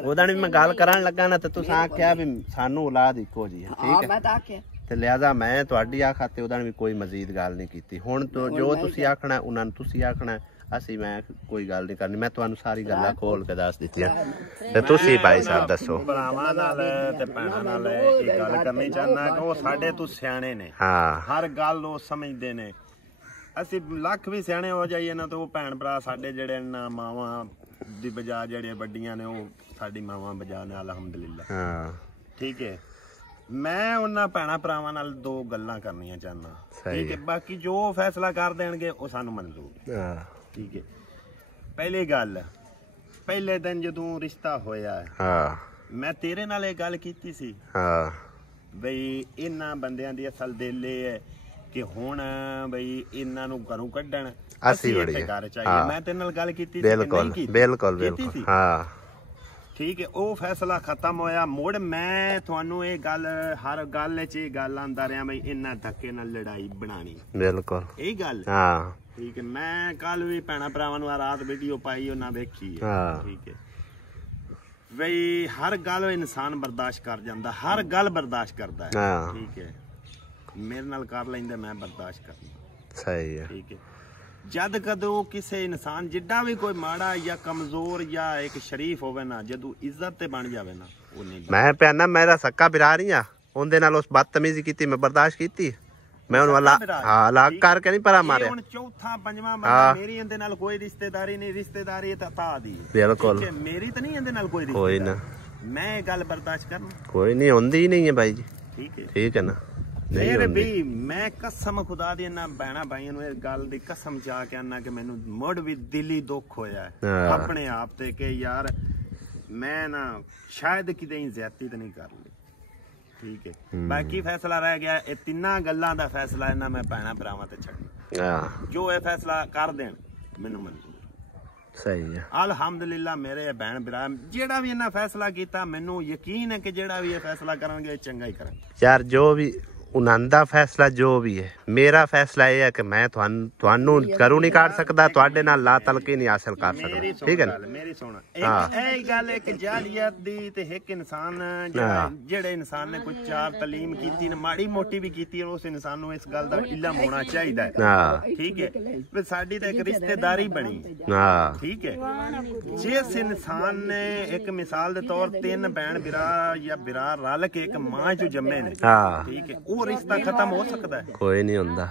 ਉਹਦਾ ਵੀ ਮੈਂ ਗੱਲ ਕਰਨ ਲੱਗਾ ਨਾ, ਤੇ ਤੁਸੀਂ ਆਖਿਆ ਵੀ ਸਾਨੂੰ ਔਲਾਦ ਇੱਕੋ ਜੀ ਹੈ, ਠੀਕ ਹੈ। ਤੇ ਲਿਹਾਜ਼ਾ ਮੈਂ ਤੁਹਾਡੀ ਆਖਾ ਤੇ ਉਹਦਾ ਵੀ ਕੋਈ ਮਜ਼ੀਦ ਗੱਲ ਨਹੀਂ ਕੀਤੀ। ਹੁਣ ਜੋ ਤੁਸੀਂ ਆਖਣਾ ਉਹਨਾਂ ਨੂੰ ਤੁਸੀਂ ਆਖਣਾ, ਅਸੀਂ ਮੈਂ ਕੋਈ ਗੱਲ ਨਹੀਂ ਕਰਨੀ। ਮੈਂ ਤੁਹਾਨੂੰ ਸਾਰੀ ਗੱਲਾਂ ਖੋਲ ਕੇ ਦੱਸ ਦਿੱਤੀਆਂ, ਤੇ ਤੁਸੀਂ ਭਾਈ ਸਾਹਿਬ ਦੱਸੋ। ਭਰਾਵਾਂ ਨਾਲ ਤੇ ਭੈਣਾਂ ਨਾਲ ਇਹ ਗੱਲ ਕਰਨੀ ਚਾਹੁੰਦਾ ਕਿ ਉਹ ਸਾਡੇ ਤੋਂ ਸਿਆਣੇ ਨੇ, ਹਾਂ, ਹਰ ਗੱਲ ਉਹ ਸਮਝਦੇ ਨੇ। ਅਸੀਂ ਲੱਖ ਵੀ ਸਿਆਣੇ ਹੋ ਜਾਈਏ ਨਾ, ਤੇ ਉਹ ਭੈਣ ਭਰਾ ਸਾਡੇ ਜਿਹੜੇ ਨਾ ਮਾਵਾਂ ਦੀ ਬਜਾ ਜਿਹੜੇ ਵੱਡੀਆਂ ਨੇ, ਉਹ ਸਾਡੀ ਮਾਵਾਂ ਬਜਾ ਨੇ, ਅਲਹਮਦੁਲਿਲਾ, ਹਾਂ, ਠੀਕ ਹੈ। ਮੈਂ ਉਹਨਾਂ ਭੈਣਾਂ ਭਰਾਵਾਂ ਨਾਲ 2 ਗੱਲਾਂ ਕਰਨੀਆਂ ਚਾਹੁੰਦਾ, ਠੀਕ ਹੈ। ਬਾਕੀ ਜੋ ਫੈਸਲਾ ਕਰ ਦੇਣਗੇ ਉਹ ਸਾਨੂੰ ਮਨਜ਼ੂਰ, ਹਾਂ, ਠੀਕ ਹੈ। ਪਹਿਲੀ ਗੱਲ, ਪਹਿਲੇ ਦਿਨ ਜਦੋਂ ਰਿਸ਼ਤਾ ਹੋਇਆ, ਹਾਂ, ਮੈਂ ਤੇਰੇ ਨਾਲ ਇਹ ਗੱਲ ਕੀਤੀ ਸੀ, ਹਾਂ, ਬਈ ਇਹਨਾਂ ਬੰਦਿਆਂ ਦੀ ਅਸਲ ਦਿਲ ਇਹ ਹੈ ਕਿ ਹੁਣ ਬਈ ਇਹਨਾਂ ਨੂੰ ਘਰੋਂ ਕੱਢਣ, ਅਸੀਂ ਇੱਥੇ ਘਰ ਚਾਹੀਏ। ਮੈਂ ਤੇਰੇ ਨਾਲ ਗੱਲ ਕੀਤੀ ਸੀ, ਬਿਲਕੁਲ ਬਿਲਕੁਲ, ਹਾਂ, ਠੀਕ ਹੈ। ਉਹ ਫੈਸਲਾ ਖਤਮ ਹੋਇਆ। ਮੁੜ ਮੈਂ ਤੁਹਾਨੂੰ ਇਹ ਗੱਲ, ਹਰ ਗੱਲ 'ਚ ਇਹ ਗੱਲ ਆਂਦਾ ਰਿਹਾ ਬਈ ਇਹਨਾਂ ਧੱਕੇ ਨਾਲ ਲੜਾਈ ਬਣਾਣੀ, ਬਿਲਕੁਲ ਇਹ ਗੱਲ, ਹਾਂ, ਠੀਕ ਹੈ। ਮੈਂ ਕੱਲ ਵੀ ਭੈਣਾਂ ਭਰਾਵਾਂ ਨੂੰ ਰਾਤ ਵੀਡੀਓ ਪਾਈ, ਉਹਨਾਂ ਵੇਖੀ ਹੈ, ਠੀਕ ਹੈ। ਬਈ ਹਰ ਗੱਲ ਇਨਸਾਨ ਬਰਦਾਸ਼ਤ ਕਰ ਜਾਂਦਾ, ਹਰ ਗੱਲ ਬਰਦਾਸ਼ਤ ਕਰਦਾ ਹੈ, ਠੀਕ ਹੈ। ਮੇਰੇ ਨਾਲ ਕਰ ਲੈਂਦੇ, ਮੈਂ ਬਰਦਾਸ਼ਤ ਕਰਨਾ, ਸਹੀ ਹੈ, ਠੀਕ ਹੈ। ਜਦ ਕਦੋਂ ਕਿਸੇ ਇਨਸਾਨ ਜਿੱਡਾ ਵੀ ਕੋਈ ਮਾੜਾ ਜਾਂ ਕਮਜ਼ੋਰ ਜਾਂ ਇੱਕ ਸ਼ਰੀਫ ਹੋਵੇ ਨਾ, ਜਦੋਂ ਇੱਜ਼ਤ ਤੇ ਬਣ ਜਾਵੇ ਨਾ, ਉਹ ਨਹੀਂ ਮੈਂ ਪਿਆਨਾ ਮੇਰਾ ਸੱਕਾ ਬਿਰਾ ਨਹੀਂ ਆ, ਉਹਦੇ ਨਾਲ ਉਸ ਬਦਤਮੀਜ਼ੀ ਕੀਤੀ ਮੈਂ ਬਰਦਾਸ਼ਤ ਕੀਤੀ, ਮੈਂ ਉਹਨੂੰ ਅਲੱਗ ਕਰਕੇ ਨਹੀਂ ਪਰਾ ਮਾਰਿਆ। ਹੁਣ ਚੌਥਾ ਪੰਜਵਾਂ ਬੰਦਾ, ਮੇਰੀ ਇਹਦੇ ਨਾਲ ਕੋਈ ਰਿਸ਼ਤੇਦਾਰੀ ਨਹੀਂ, ਰਿਸ਼ਤੇਦਾਰੀ ਤਾਂ ਤਾਂ ਦੀ ਬਿਲਕੁਲ, ਮੇਰੀ ਤਾਂ ਨਹੀਂ ਇਹਦੇ ਨਾਲ ਕੋਈ ਕੋਈ ਨਾ, ਮੈਂ ਇਹ ਗੱਲ ਬਰਦਾਸ਼ਤ ਕਰਨਾ ਕੋਈ ਨਹੀਂ ਹੁੰਦੀ ਨਹੀਂ ਹੈ ਬਾਈ ਜੀ, ਠੀਕ ਹੈ ਨਾ। ਫਿਰ ਵੀ ਮੈਂ ਕਸਮ ਖੁਦਾ ਦੀ ਇਹਨਾਂ ਭੈਣਾਂ ਭਾਈਆਂ ਨੂੰ ਇਹ ਗੱਲ ਦੀ ਕਸਮ ਜਾ ਕੇ ਆਨਾ ਕਿ ਮੈਨੂੰ ਮੁੜ ਵੀ ਦਿਲੀ ਦੁੱਖ ਹੋਇਆ ਆਪਣੇ ਆਪ ਤੇ ਕਿ ਯਾਰ ਮੈਂ ਨਾ ਸ਼ਾਇਦ ਕਿਤੇ ਹੀ ਜ਼ਿਆਦਤੀ ਤਾਂ ਨਹੀਂ ਕਰ ਲਈ, ਠੀਕ ਹੈ। ਬਾਕੀ ਫੈਸਲਾ ਰਹਿ ਗਿਆ, ਇਹ ਤਿੰਨਾਂ ਗੱਲਾਂ ਦਾ ਫੈਸਲਾ ਇਹਨਾਂ ਮੈਂ ਭੈਣਾਂ ਭਰਾਵਾਂ ਤੇ ਛੱਡਣਾ, ਜੋ ਇਹ ਫੈਸਲਾ ਕਰ ਦੇਣ ਮੈਨੂੰ ਮਨਜ਼ੂਰ। ਸਹੀ ਹੈ, ਅਲਹਮਦੁਲਿਲਾ ਮੇਰੇ ਭੈਣ ਭਰਾ ਜਿਹੜਾ ਵੀ ਇਹਨਾਂ ਫੈਸਲਾ ਕੀਤਾ, ਮੈਨੂੰ ਯਕੀਨ ਹੈ ਕਿ ਜਿਹੜਾ ਵੀ ਇਹ ਫੈਸਲਾ ਕਰਨਗੇ ਚੰਗਾ ਹੀ ਕਰਨਗੇ ਯਾਰ। ਜੋ ਵੀ ਉਹਨਾਂ ਦਾ ਫੈਸਲਾ ਜੋ ਵੀ ਹੈ, ਮੇਰਾ ਫੈਸਲਾ ਇਹ ਹੈ ਕਿ ਮੈਂ ਤੁਹਾਨੂੰ ਘਰੋਂ ਨਹੀਂ ਕੱਢ ਸਕਦਾ, ਤੁਹਾਡੇ ਨਾਲ ਲਾ ਤਲਕੀ ਨਹੀਂ ਹਾਸਲ ਕਰ ਸਕਦਾ, ਠੀਕ ਹੈ ਨਾ। ਮੇਰੀ ਸੁਣ, ਇਹ ਗੱਲ ਇੱਕ ਜਾਲੀਅਤ ਦੀ ਤੇ ਇੱਕ ਇਨਸਾਨ ਜਿਹੜੇ ਇਨਸਾਨ ਨੇ ਕੋਈ ਚਾਰ ਤਾਲੀਮ ਕੀਤੀ, ਮਾੜੀ ਮੋਟੀ ਵੀ ਕੀਤੀ, ਉਸ ਇਨਸਾਨ ਨੂੰ ਇਸ ਗੱਲ ਦਾ ਇਲਮ ਹੋਣਾ ਚਾਹੀਦਾ ਹੈ, ਠੀਕ ਹੈ। ਵੀ ਸਾਡੀ ਤਾਂ ਇੱਕ ਰਿਸ਼ਤੇਦਾਰੀ ਬਣੀ, ਠੀਕ ਹੈ। ਜਿਸ ਇਨਸਾਨ ਨੇ ਇੱਕ ਮਿਸਾਲ ਦੇ ਤੌਰ 3 ਭੈਣ ਭਰਾ ਜਾਂ ਭਰਾ ਰਲ ਕੇ ਇੱਕ ਮਾਂ ਚੋਂ ਜੰਮੇ ਨੇ, ਠੀਕ ਹੈ, ਉਹ ਰਿਸ਼ਤਾ ਖਤਮ ਹੋ ਸਕਦਾ ਹੈ? ਕੋਈ ਨਹੀਂ ਹੁੰਦਾ,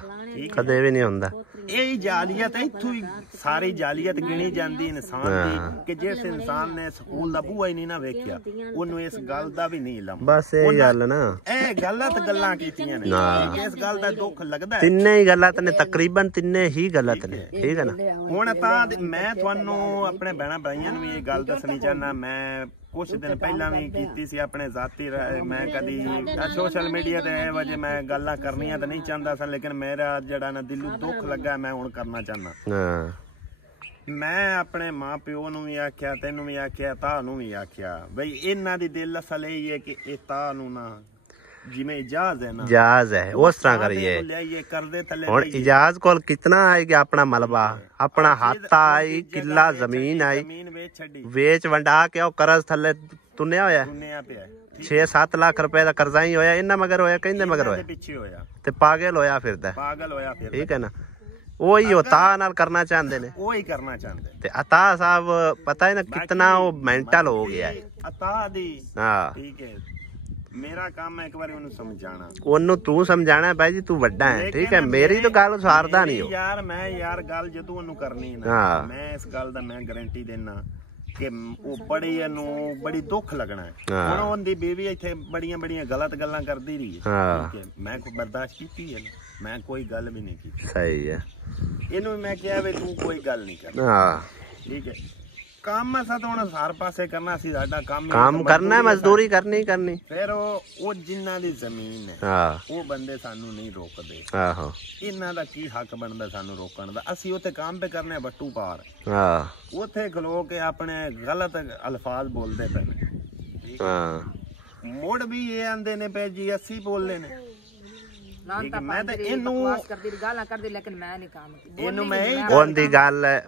ਕਦੇ ਵੀ ਨਹੀਂ ਹੁੰਦਾ। ਇਹ ਜਾਲੀਅਤ ਇੱਥੋਂ ਹੀ ਸਾਰੀ ਜਾਲੀਅਤ ਗਿਣੀ ਜਾਂਦੀ ਇਨਸਾਨ ਦੀ ਕਿ ਜਿਸ ਇਨਸਾਨ ਨੇ ਸਕੂਲ ਦਾ ਬੂਹਾ ਹੀ ਨਹੀਂ ਨਾ ਵੇਖਿਆ, ਉਹਨੂੰ ਇਸ ਗੱਲ ਦਾ ਵੀ ਨਹੀਂ ਇਲਮ। ਬਸ ਇਹ ਗੱਲ ਨਾ, ਇਹ ਗਲਤ ਗੱਲਾਂ ਕੀਤੀਆਂ ਨੇ, ਇਸ ਗੱਲ ਦਾ ਦੁੱਖ ਲੱਗਦਾ ਹੈ। ਤਿੰਨੇ ਹੀ ਗਲਤ ਨੇ, ਤਕਰੀਬਨ ਤਿੰਨੇ ਹੀ ਗਲਤ ਨੇ, ਠੀਕ ਹੈ ਨਾ। ਹੁਣ ਤਾਂ ਮੈਂ ਤੁਹਾਨੂੰ ਆਪਣੇ ਭੈਣਾਂ ਭਾਈਆਂ ਨੂੰ ਵੀ ਇਹ ਗੱਲ ਦੱਸਣੀ ਚਾਹੁੰਦਾ, ਮੈਂ ਕੁਛ ਦਿਨ ਪਹਿਲਾਂ ਵੀ ਕੀਤੀ ਸੀ ਆਪਣੇ ਜ਼ਾਤੀ, ਮੈਂ ਕਦੀ ਸੋਸ਼ਲ ਮੀਡੀਆ ਤੇ ਇਹ ਵਜੇ ਮੈਂ ਗੱਲਾਂ ਕਰਨੀਆਂ ਤਾਂ ਨਹੀਂ ਚਾਹੁੰਦਾ ਸੀ, ਲੇਕਿਨ ਮੇਰਾ ਜਿਹੜਾ ਨਾ ਦਿਲੋਂ ਦੁੱਖ ਲੱਗਾ, ਮੈਂ ਹੁਣ ਕਰਨਾ ਚਾਹੁੰਦਾ। ਮੈਂ ਆਪਣੇ ਮਾਂ ਪਿਓ ਨੂੰ ਵੀ ਆਖਿਆ, ਤੈਨੂੰ ਵੀ ਆਖਿਆ, ਤਾਹ ਨੂੰ ਵੀ ਆਖਿਆ, ਬਈ ਇਹਨਾਂ ਦੀ ਦਿਲ ਅਸਲ ਇਹ ਹੈ ਕਿ ਇਹ ਤਾਹ ਨੂੰ ਨਾ ਜਿਵੇਂ ਇਜਾਜ਼ ਹੈ ਨਾ, ਇਜਾਜ਼ ਹੈ ਉਸ ਤਰ੍ਹਾਂ ਕਰੀਏ। ਹੁਣ ਇਜਾਜ਼ ਕੋਲ ਕਿਤਨਾ ਆਏਗਾ, ਆਪਣਾ ਮਲਬਾ, ਆਪਣਾ ਹੱਥ ਆਈ, ਕਿੱਲਾ ਜ਼ਮੀਨ ਆਈ, ਵੇਚ ਵੰਡਾ ਕੇ ਉਹ ਕਰਜ਼ ਥੱਲੇ ਤੁੰਨਿਆ ਹੋਇਆ, 6-7 ਲੱਖ ਰੁਪਏ ਦਾ ਕਰਜ਼ਾ ਹੀ ਹੋਇਆ, ਇਹਨਾਂ ਮਗਰ ਹੋਇਆ, ਕਹਿੰਦੇ ਮਗਰ ਹੋਇਆ, ਤੇ ਪਾਗਲ ਹੋਇਆ ਫਿਰਦਾ, ਠੀਕ ਹੈ ਨਾ। ਉਹੀ ਅਤਾ ਨਾਲ ਕਰਨਾ ਚਾਹੁੰਦੇ ਨੇ, ਉਹੀ ਕਰਨਾ ਚਾਹੁੰਦੇ ਤੇ ਅਤਾ ਸਾਹਿਬ ਪਤਾ ਹੈ ਨਾ ਕਿਤਨਾ ਉਹ ਮੈਂਟਲ ਹੋ ਗਿਆ ਅਤਾ ਦੀ। ਹਾਂ, ਠੀਕ ਹੈ, ਮੇਰਾ ਕੰਮ ਹੈ ਇੱਕ ਵਾਰੀ ਉਹਨੂੰ ਸਮਝਾਣਾ, ਉਹਨੂੰ ਤੂੰ ਸਮਝਾਣਾ ਬਾਈ ਜੀ, ਤੂੰ ਵੱਡਾ ਹੈ, ਠੀਕ ਹੈ, ਮੇਰੀ ਤਾਂ ਗੱਲ ਸਾਰਦਾ ਨਹੀਂ ਯਾਰ। ਮੈਂ ਯਾਰ ਗੱਲ ਜਦੋਂ ਉਹਨੂੰ ਕਰਨੀ ਨਾ, ਮੈਂ ਇਸ ਗੱਲ ਦਾ ਮੈਂ ਗਾਰੰਟੀ ਦੇਣਾ ਕਿ ਉਹ ਬੜੀ ਦੁੱਖ ਲੱਗਣਾ ਹੈ। ਹੁਣ ਉਹਦੀ ਬੀਵੀ ਇੱਥੇ ਬੜੀਆਂ ਗਲਤ ਗੱਲਾਂ ਕਰਦੀ ਰਹੀ ਹੈ, ਠੀਕ ਹੈ, ਮੈਂ ਕੋਈ ਬਰਦਾਸ਼ਤ ਕੀਤੀ ਹੈ, ਮੈਂ ਕੋਈ ਗੱਲ ਵੀ ਨਹੀਂ ਕੀਤੀ। ਸਹੀ ਹੈ, ਇਹਨੂੰ ਮੈਂ ਕਿਹਾ ਵੀ ਤੂੰ ਕੋਈ ਗੱਲ ਨਹੀਂ ਕਰਨਾ, ਠੀਕ ਹੈ। ਕੰਮ ਅਸਾਂ ਤਾਂ ਹੁਣ ਹਰ ਪਾਸੇ ਕਰਨਾ ਸੀ, ਸਾਡਾ ਕੰਮ ਕਰਨਾ, ਮਜ਼ਦੂਰੀ ਕਰਨੀ। ਫਿਰ ਉਹ ਜਿਨ੍ਹਾਂ ਦੀ ਜ਼ਮੀਨ ਹੈ ਉਹ ਬੰਦੇ ਸਾਨੂੰ ਨਹੀਂ ਰੋਕਦੇ, ਇਹਨਾਂ ਦਾ ਕੀ ਹੱਕ ਬਣਦਾ ਸਾਨੂੰ ਰੋਕਣ ਦਾ? ਅਸੀਂ ਉੱਥੇ ਕੰਮ ਪੇ ਕਰਨੇ ਬੱਟੂ ਪਾਰ, ਉੱਥੇ ਖਲੋ ਕੇ ਆਪਣੇ ਗਲਤ ਅਲਫਾਜ਼ ਬੋਲਦੇ ਪਏ ਨੇ, ਮੁੜ ਵੀ ਇਹ ਆਂਦੇ ਨੇ ਪਏ ਜੀ ਅਸੀਂ ਬੋਲਦੇ ਨੇ। ਮੈਂ ਤਾਂ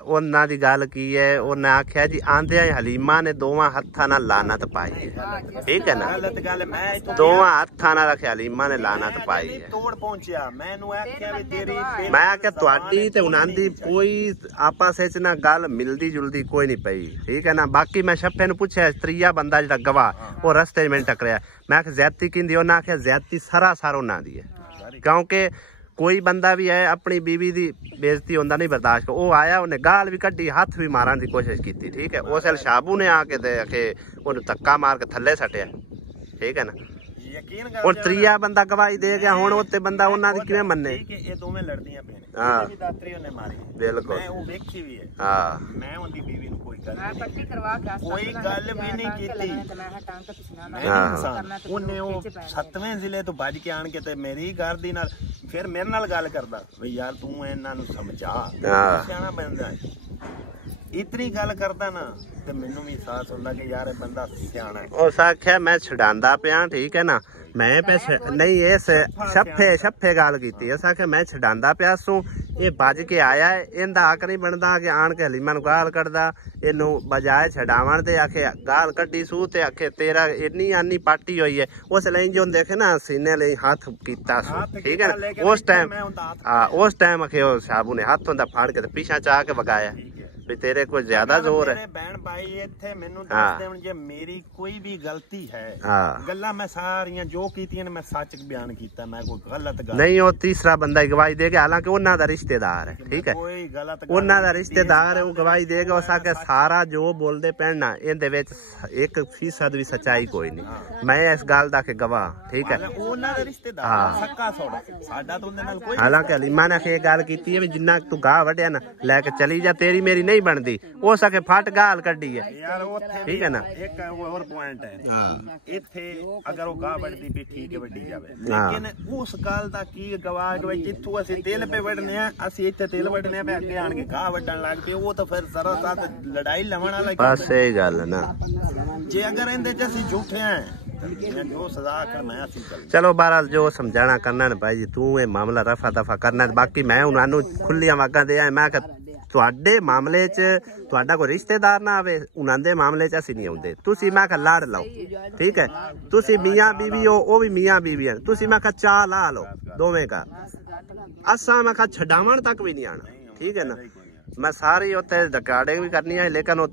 ਉਹਨਾਂ ਦੀ ਗੱਲ ਕੀ ਹੈ, ਉਹਨੇ ਆਖਿਆ ਜੀ ਆਂਦਿਆਂ ਹਲੀਮਾ ਨੇ ਦੋਵਾਂ ਹੱਥਾਂ ਨਾਲ ਲਾਨਤ ਪਾਈ ਹੈ, ਠੀਕ ਹੈ ਨਾ, ਦੋਵਾਂ ਹੱਥਾਂ ਨਾਲ ਆਖਿਆ ਹਲੀਮਾ ਨੇ ਲਾਨਤ ਪਾਈ ਹੈ। ਤੋੜ ਪਹੁੰਚਿਆ, ਮੈਂ ਆਖਿਆ ਤੁਹਾਡੀ ਤੇ ਉਹਨਾਂ ਦੀ ਕੋਈ ਆਪਸ ਵਿੱਚ ਨਾ ਗੱਲ ਮਿਲਦੀ ਜੁਲਦੀ ਕੋਈ ਨਹੀਂ ਪਈ, ਠੀਕ ਹੈ ਨਾ। ਬਾਕੀ ਮੈਂ ਛੱਪੇ ਨੂੰ ਪੁੱਛਿਆ, ਤੀਆ ਬੰਦਾ ਜਿਹੜਾ ਗਵਾਹ ਉਹ ਰਸਤੇ ਚ ਮੈਨੂੰ ਟਕਰਿਆ, ਮੈਂ ਆਖਿਆ ਜ਼ਿਆਦਤੀ ਕਿੰਦੀ, ਉਹਨਾਂ ਆਖਿਆ ਜ਼ਿਆਦਤੀ ਸਰਾਸਰ ਉਹਨਾਂ ਦੀ ਹੈ, ਕਿਉਂਕਿ ਕੋਈ ਬੰਦਾ ਵੀ ਹੈ ਆਪਣੀ ਬੀਵੀ ਦੀ ਬੇਇੱਜ਼ਤੀ ਹੁੰਦਾ ਨਹੀਂ ਬਰਦਾਸ਼ਤ, ਉਹ ਆਇਆ ਉਹਨੇ ਗਾਲ ਵੀ ਕੱਢੀ, ਹੱਥ ਵੀ ਮਾਰਨ ਦੀ ਕੋਸ਼ਿਸ਼ ਕੀਤੀ, ਠੀਕ ਹੈ। ਉਸ ਵੇਲੇ ਸ਼ਾਬੂ ਨੇ ਆ ਕੇ ਉਹਨੂੰ ਧੱਕਾ ਮਾਰ ਕੇ ਥੱਲੇ ਸੱਟਿਆ, ਠੀਕ ਹੈ ਨਾ। ਹੁਣ ਤੀਆ ਬੰਦਾ ਗਵਾਹੀ ਦੇ ਗਿਆ, ਹੁਣ ਉੱਤੇ ਬੰਦਾ ਉਹਨਾਂ ਦੀ ਕਿਵੇਂ ਮੰਨੇ? ਇਹ ਦੋਵੇਂ ਲੜਦੀਆਂ ਪਈਆਂ ਨੇ, ਇਹਦੀ ਦਾਤਰੀ ਉਹਨੇ ਮਾਰੀ, ਬਿਲਕੁਲ, ਮੈਂ ਉਹ ਵੇਖੀ ਵੀ ਹੈ, ਹਾਂ, ਮੈਂ ਉਹਦੀ ਬੀਵੀ ਨੂੰ ਕੋਈ ਗੱਲ ਵੀ ਨਹੀਂ ਕੀਤੀ। ਉਹਨੇ ਉਹ 7ਵੇਂ ਜ਼ਿਲ੍ਹੇ ਤੋਂ ਭੱਜ ਕੇ ਆਣ ਕੇ ਤੇ ਮੇਰੀ ਘਰ ਦੀ ਨਾਲ ਫਿਰ ਮੇਰੇ ਨਾਲ ਗੱਲ ਕਰਦਾ, ਵੀ ਯਾਰ ਤੂੰ ਇਹਨਾਂ ਨੂੰ ਸਮਝਾ, ਸਿਆਣਾ ਬੰਦਾ ਇਤਨੀ ਗੱਲ ਕਰਦਾ ਨਾ, ਤੇ ਮੈਨੂੰ ਵੀ ਅਹਿਸਾਸ ਹੁੰਦਾ ਕਿ ਯਾਰ ਇਹ ਬੰਦਾ ਸਿਆਣਾ ਹੈ। ਉਸ ਆਖਿਆ ਮੈਂ ਛਡਾਂਦਾ ਪਿਆ, ਠੀਕ ਹੈ ਨਾ, ਮੈਂ ਨਹੀਂ ਇਸ ਛੱਫੇ ਗੱਲ ਕੀਤੀ, ਇਸ ਆਖਿਆ ਮੈਂ ਛਡਾਂਦਾ ਪਿਆ ਸੂ, ਇਹ ਭੱਜ ਕੇ ਆਇਆ ਹੈ, ਇਹਦਾ ਹੱਕ ਨਹੀਂ ਬਣਦਾ ਕਿ ਆਣ ਕੇ ਹਲੀਮਾ ਨੂੰ ਗਾਲ ਕੱਢਦਾ। ਇਹਨੂੰ ਬਜਾਏ ਛਡਾਵਣ ਤੇ ਆਖੇ ਗਾਲ ਕੱਢੀ ਸੂ ਤੇ ਆਖੇ ਤੇਰਾ ਇੰਨੀ ਆਨੀ ਪਾਟੀ ਹੋਈ ਹੈ। ਉਸ ਲਈ ਜੋ ਦੇਖੇ ਨਾ ਸੀਨੇ ਲਈ ਹੱਥ ਕੀਤਾ ਸੂ, ਠੀਕ ਹੈ ਨਾ। ਉਸ ਟਾਈਮ ਆਖੇ ਉਹ ਸਾਬੂ ਨੇ ਹੱਥ ਹੁੰਦਾ ਫੜ ਕੇ ਤੇ ਪਿਛਾ ਚਾਹ ਕੇ ਵਗਾਇਆ ਵੀ ਤੇਰੇ ਕੋਲ ਜ਼ਿਆਦਾ ਜ਼ੋਰ ਹੈ। ਮੇਰੇ ਭੈਣ ਭਾਈ ਇੱਥੇ ਮੈਨੂੰ ਦੱਸ ਦੇਣ ਜੇ ਮੇਰੀ ਕੋਈ ਵੀ ਗਲਤੀ ਹੈ, ਗੱਲਾਂ ਮੈਂ ਸਾਰੀਆਂ ਜੋ ਕੀਤੀਆਂ ਨੇ ਮੈਂ ਸੱਚ ਬਿਆਨ ਕੀਤਾ, ਮੈਂ ਕੋਈ ਗਲਤ ਗੱਲ ਨਹੀਂ। ਉਹ ਤੀਸਰਾ ਬੰਦਾ ਹੀ ਗਵਾਹੀ ਦੇਗਾ, ਹਾਲਾਂਕਿ ਉਹਨਾਂ ਦਾ ਰਿਸ਼ਤੇਦਾਰ ਹੈ, ਠੀਕ ਹੈ, ਕੋਈ ਗਲਤ ਉਹਨਾਂ ਦਾ ਰਿਸ਼ਤੇਦਾਰ ਹੈ, ਉਹ ਗਵਾਹੀ ਦੇਗਾ। ਉਸ ਆਕੇ ਸਾਰਾ ਜੋ ਬੋਲਦੇ ਪੈਣ ਨਾ ਇਹਦੇ ਵਿੱਚ 1% ਵੀ ਸੱਚਾਈ ਕੋਈ ਨਹੀਂ। ਮੈਂ ਇਸ ਗੱਲ ਦਾ ਕਿ ਗਵਾਹ, ਠੀਕ ਹੈ। ਉਹਨਾਂ ਦਾ ਰਿਸ਼ਤੇਦਾਰ ਸੱਕਾ ਸੋੜਾ ਸਾਡਾ ਤਾਂ ਉਹਦੇ ਨਾਲ ਕੋਈ। ਹਾਲਾਂਕਿ ਹਲੀਮਾ ਨੇ ਇਹ ਗੱਲ ਕੀਤੀ ਹੈ ਵੀ ਜਿੰਨਾ ਤੂੰ ਗਾਹ ਵੱਢਿਆ ਨਾ ਲੈ ਕੇ ਚਲੀ ਜਾ, ਤੇਰੀ ਮੇਰੀ ਨਹੀਂ ਬਣਦੀ। ਉਹ ਸਕੇ ਫਟ ਗਾਲ ਕੱਢੀ ਹੈ ਯਾਰ, ਉੱਥੇ ਠੀਕ ਹੈ ਨਾ। ਇੱਕ ਹੋਰ ਪੁਆਇੰਟ ਹੈ ਇੱਥੇ, ਅਗਰ ਉਹ ਗਾਹ ਵੱਢਦੀ ਵੀ ਠੀਕ ਹੈ ਵੱਢੀ ਜਾਵੇ, ਲੇਕਿਨ ਉਸ ਗੱਲ ਦਾ ਕੀ ਗਵਾਹ ਕਿ ਜਿੱਥੋਂ ਅਸੀਂ ਤੇਲ ਪੇ ਵੱਢਨੇ ਆ, ਅਸੀਂ ਇੱਥੇ ਤੇਲ ਵੱਢਨੇ ਆ, ਅੱਗੇ ਆਣ ਕੇ ਗਾਹ ਵੱਢਣ ਲੱਗ ਪਏ। ਉਹ ਤਾਂ ਫਿਰ ਸਰੋਂ ਲੜਾਈ ਲਵਣ ਵਾਲਾ। ਬਸ ਇਹ ਗੱਲ ਨਾ, ਜੇ ਅਗਰ ਇਹਦੇ ਚ ਅਸੀਂ ਝੂਠੇ ਆ ਜੋ ਸਜ਼ਾ ਕਰਨਾ ਅਸੀਂ ਚਲੋ ਬਹਰਾਲ ਜੋ ਸਮਝਾਣਾ ਕਰਨਾ ਨਾ ਭਾਈ ਜੀ, ਤੂੰ ਇਹ ਮਾਮਲਾ ਰਫਾ ਦਫਾ ਕਰਨਾ। ਬਾਕੀ ਮੈਂ ਉਹਨਾਂ ਨੂੰ ਖੁੱਲੀਆਂ ਵਾਗਾਂ ਦੇ ਆ, ਮੈਂ ਕਿ ਤੁਹਾਡੇ ਮਾਮਲੇ 'ਚ ਤੁਹਾਡਾ ਕੋਈ ਰਿਸ਼ਤੇਦਾਰ ਨਾ ਆਵੇ, ਉਹਨਾਂ ਦੇ ਮਾਮਲੇ 'ਚ ਅਸੀਂ ਨਹੀਂ ਆਉਂਦੇ। ਤੁਸੀਂ ਮੈਂ ਕਿਹਾ ਲੜ ਲਓ, ਠੀਕ ਹੈ। ਤੁਸੀਂ ਮੀਆਂ ਬੀਵੀ ਹੋ, ਉਹ ਵੀ ਮੀਆਂ ਬੀਵੀ ਹੈ, ਤੁਸੀਂ ਮੈਂ ਕਿਹਾ ਚਾਹ ਲਾ ਲਓ ਦੋਵੇਂ ਘਰ। ਅਸਾਂ ਮੈਂ ਕਿਹਾ ਛਡਾਵਣ ਤੱਕ ਵੀ ਨਹੀਂ ਆਣਾ, ਠੀਕ ਹੈ ਨਾ। ਮੈਂ ਸਾਰੀ ਉੱਥੇ ਰਿਕਾਰਡਿੰਗ ਵੀ ਕਰਨੀ ਹੈ, ਲੇਕਿਨ ਉਹ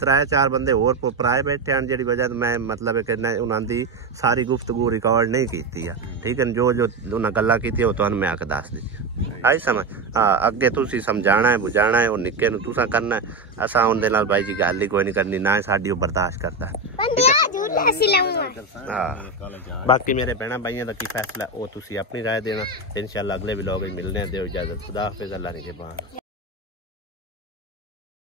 3-4 ਬੰਦੇ ਹੋਰ ਪਰਾਏ ਬੈਠੇ ਹਨ, ਜਿਹੜੀ ਵਜ੍ਹਾ ਮੈਂ ਮਤਲਬ ਕਿ ਉਹਨਾਂ ਦੀ ਸਾਰੀ ਗੁਫ਼ਤਗੂ ਰਿਕਾਰਡ ਨਹੀਂ ਕੀਤੀ ਆ, ਠੀਕ ਹੈ। ਜੋ ਜੋ ਉਹਨਾਂ ਗੱਲਾਂ ਕੀਤੀ ਉਹ ਤੁਹਾਨੂੰ ਮੈਂ ਆ ਕੇ ਦੱਸ ਦਿੱਤੀ। ਆਈ ਸਮਝ। ਅੱਗੇ ਤੁਸੀਂ ਸਮਝਾਣਾ ਹੈ, ਬੁਝਾਣਾ ਹੈ, ਉਹ ਨਿੱਕੇ ਨੂੰ ਤੁਸੀਂ ਕਰਨਾ ਹੈ। ਅਸਾਂ ਉਹਦੇ ਨਾਲ ਬਾਈ ਜੀ ਗੱਲ ਹੀ ਕੋਈ ਨਹੀਂ ਕਰਨੀ, ਨਾ ਸਾਡੀ ਉਹ ਬਰਦਾਸ਼ਤ ਕਰਦਾ। ਬਾਕੀ ਮੇਰੇ ਭੈਣਾਂ ਭਾਈਆਂ ਦਾ ਕੀ ਫੈਸਲਾ ਉਹ ਤੁਸੀਂ ਆਪਣੀ ਰਾਏ ਦੇਣਾ। ਇਨਸ਼ਾਅੱਲਾ ਅਗਲੇ ਵਲੋਗ ਵਿੱਚ ਮਿਲਨੇ। ਦਿਓ ਇਜਾਜ਼ਤ। खुदा हाफिज़। अल्लाह ने के बाद।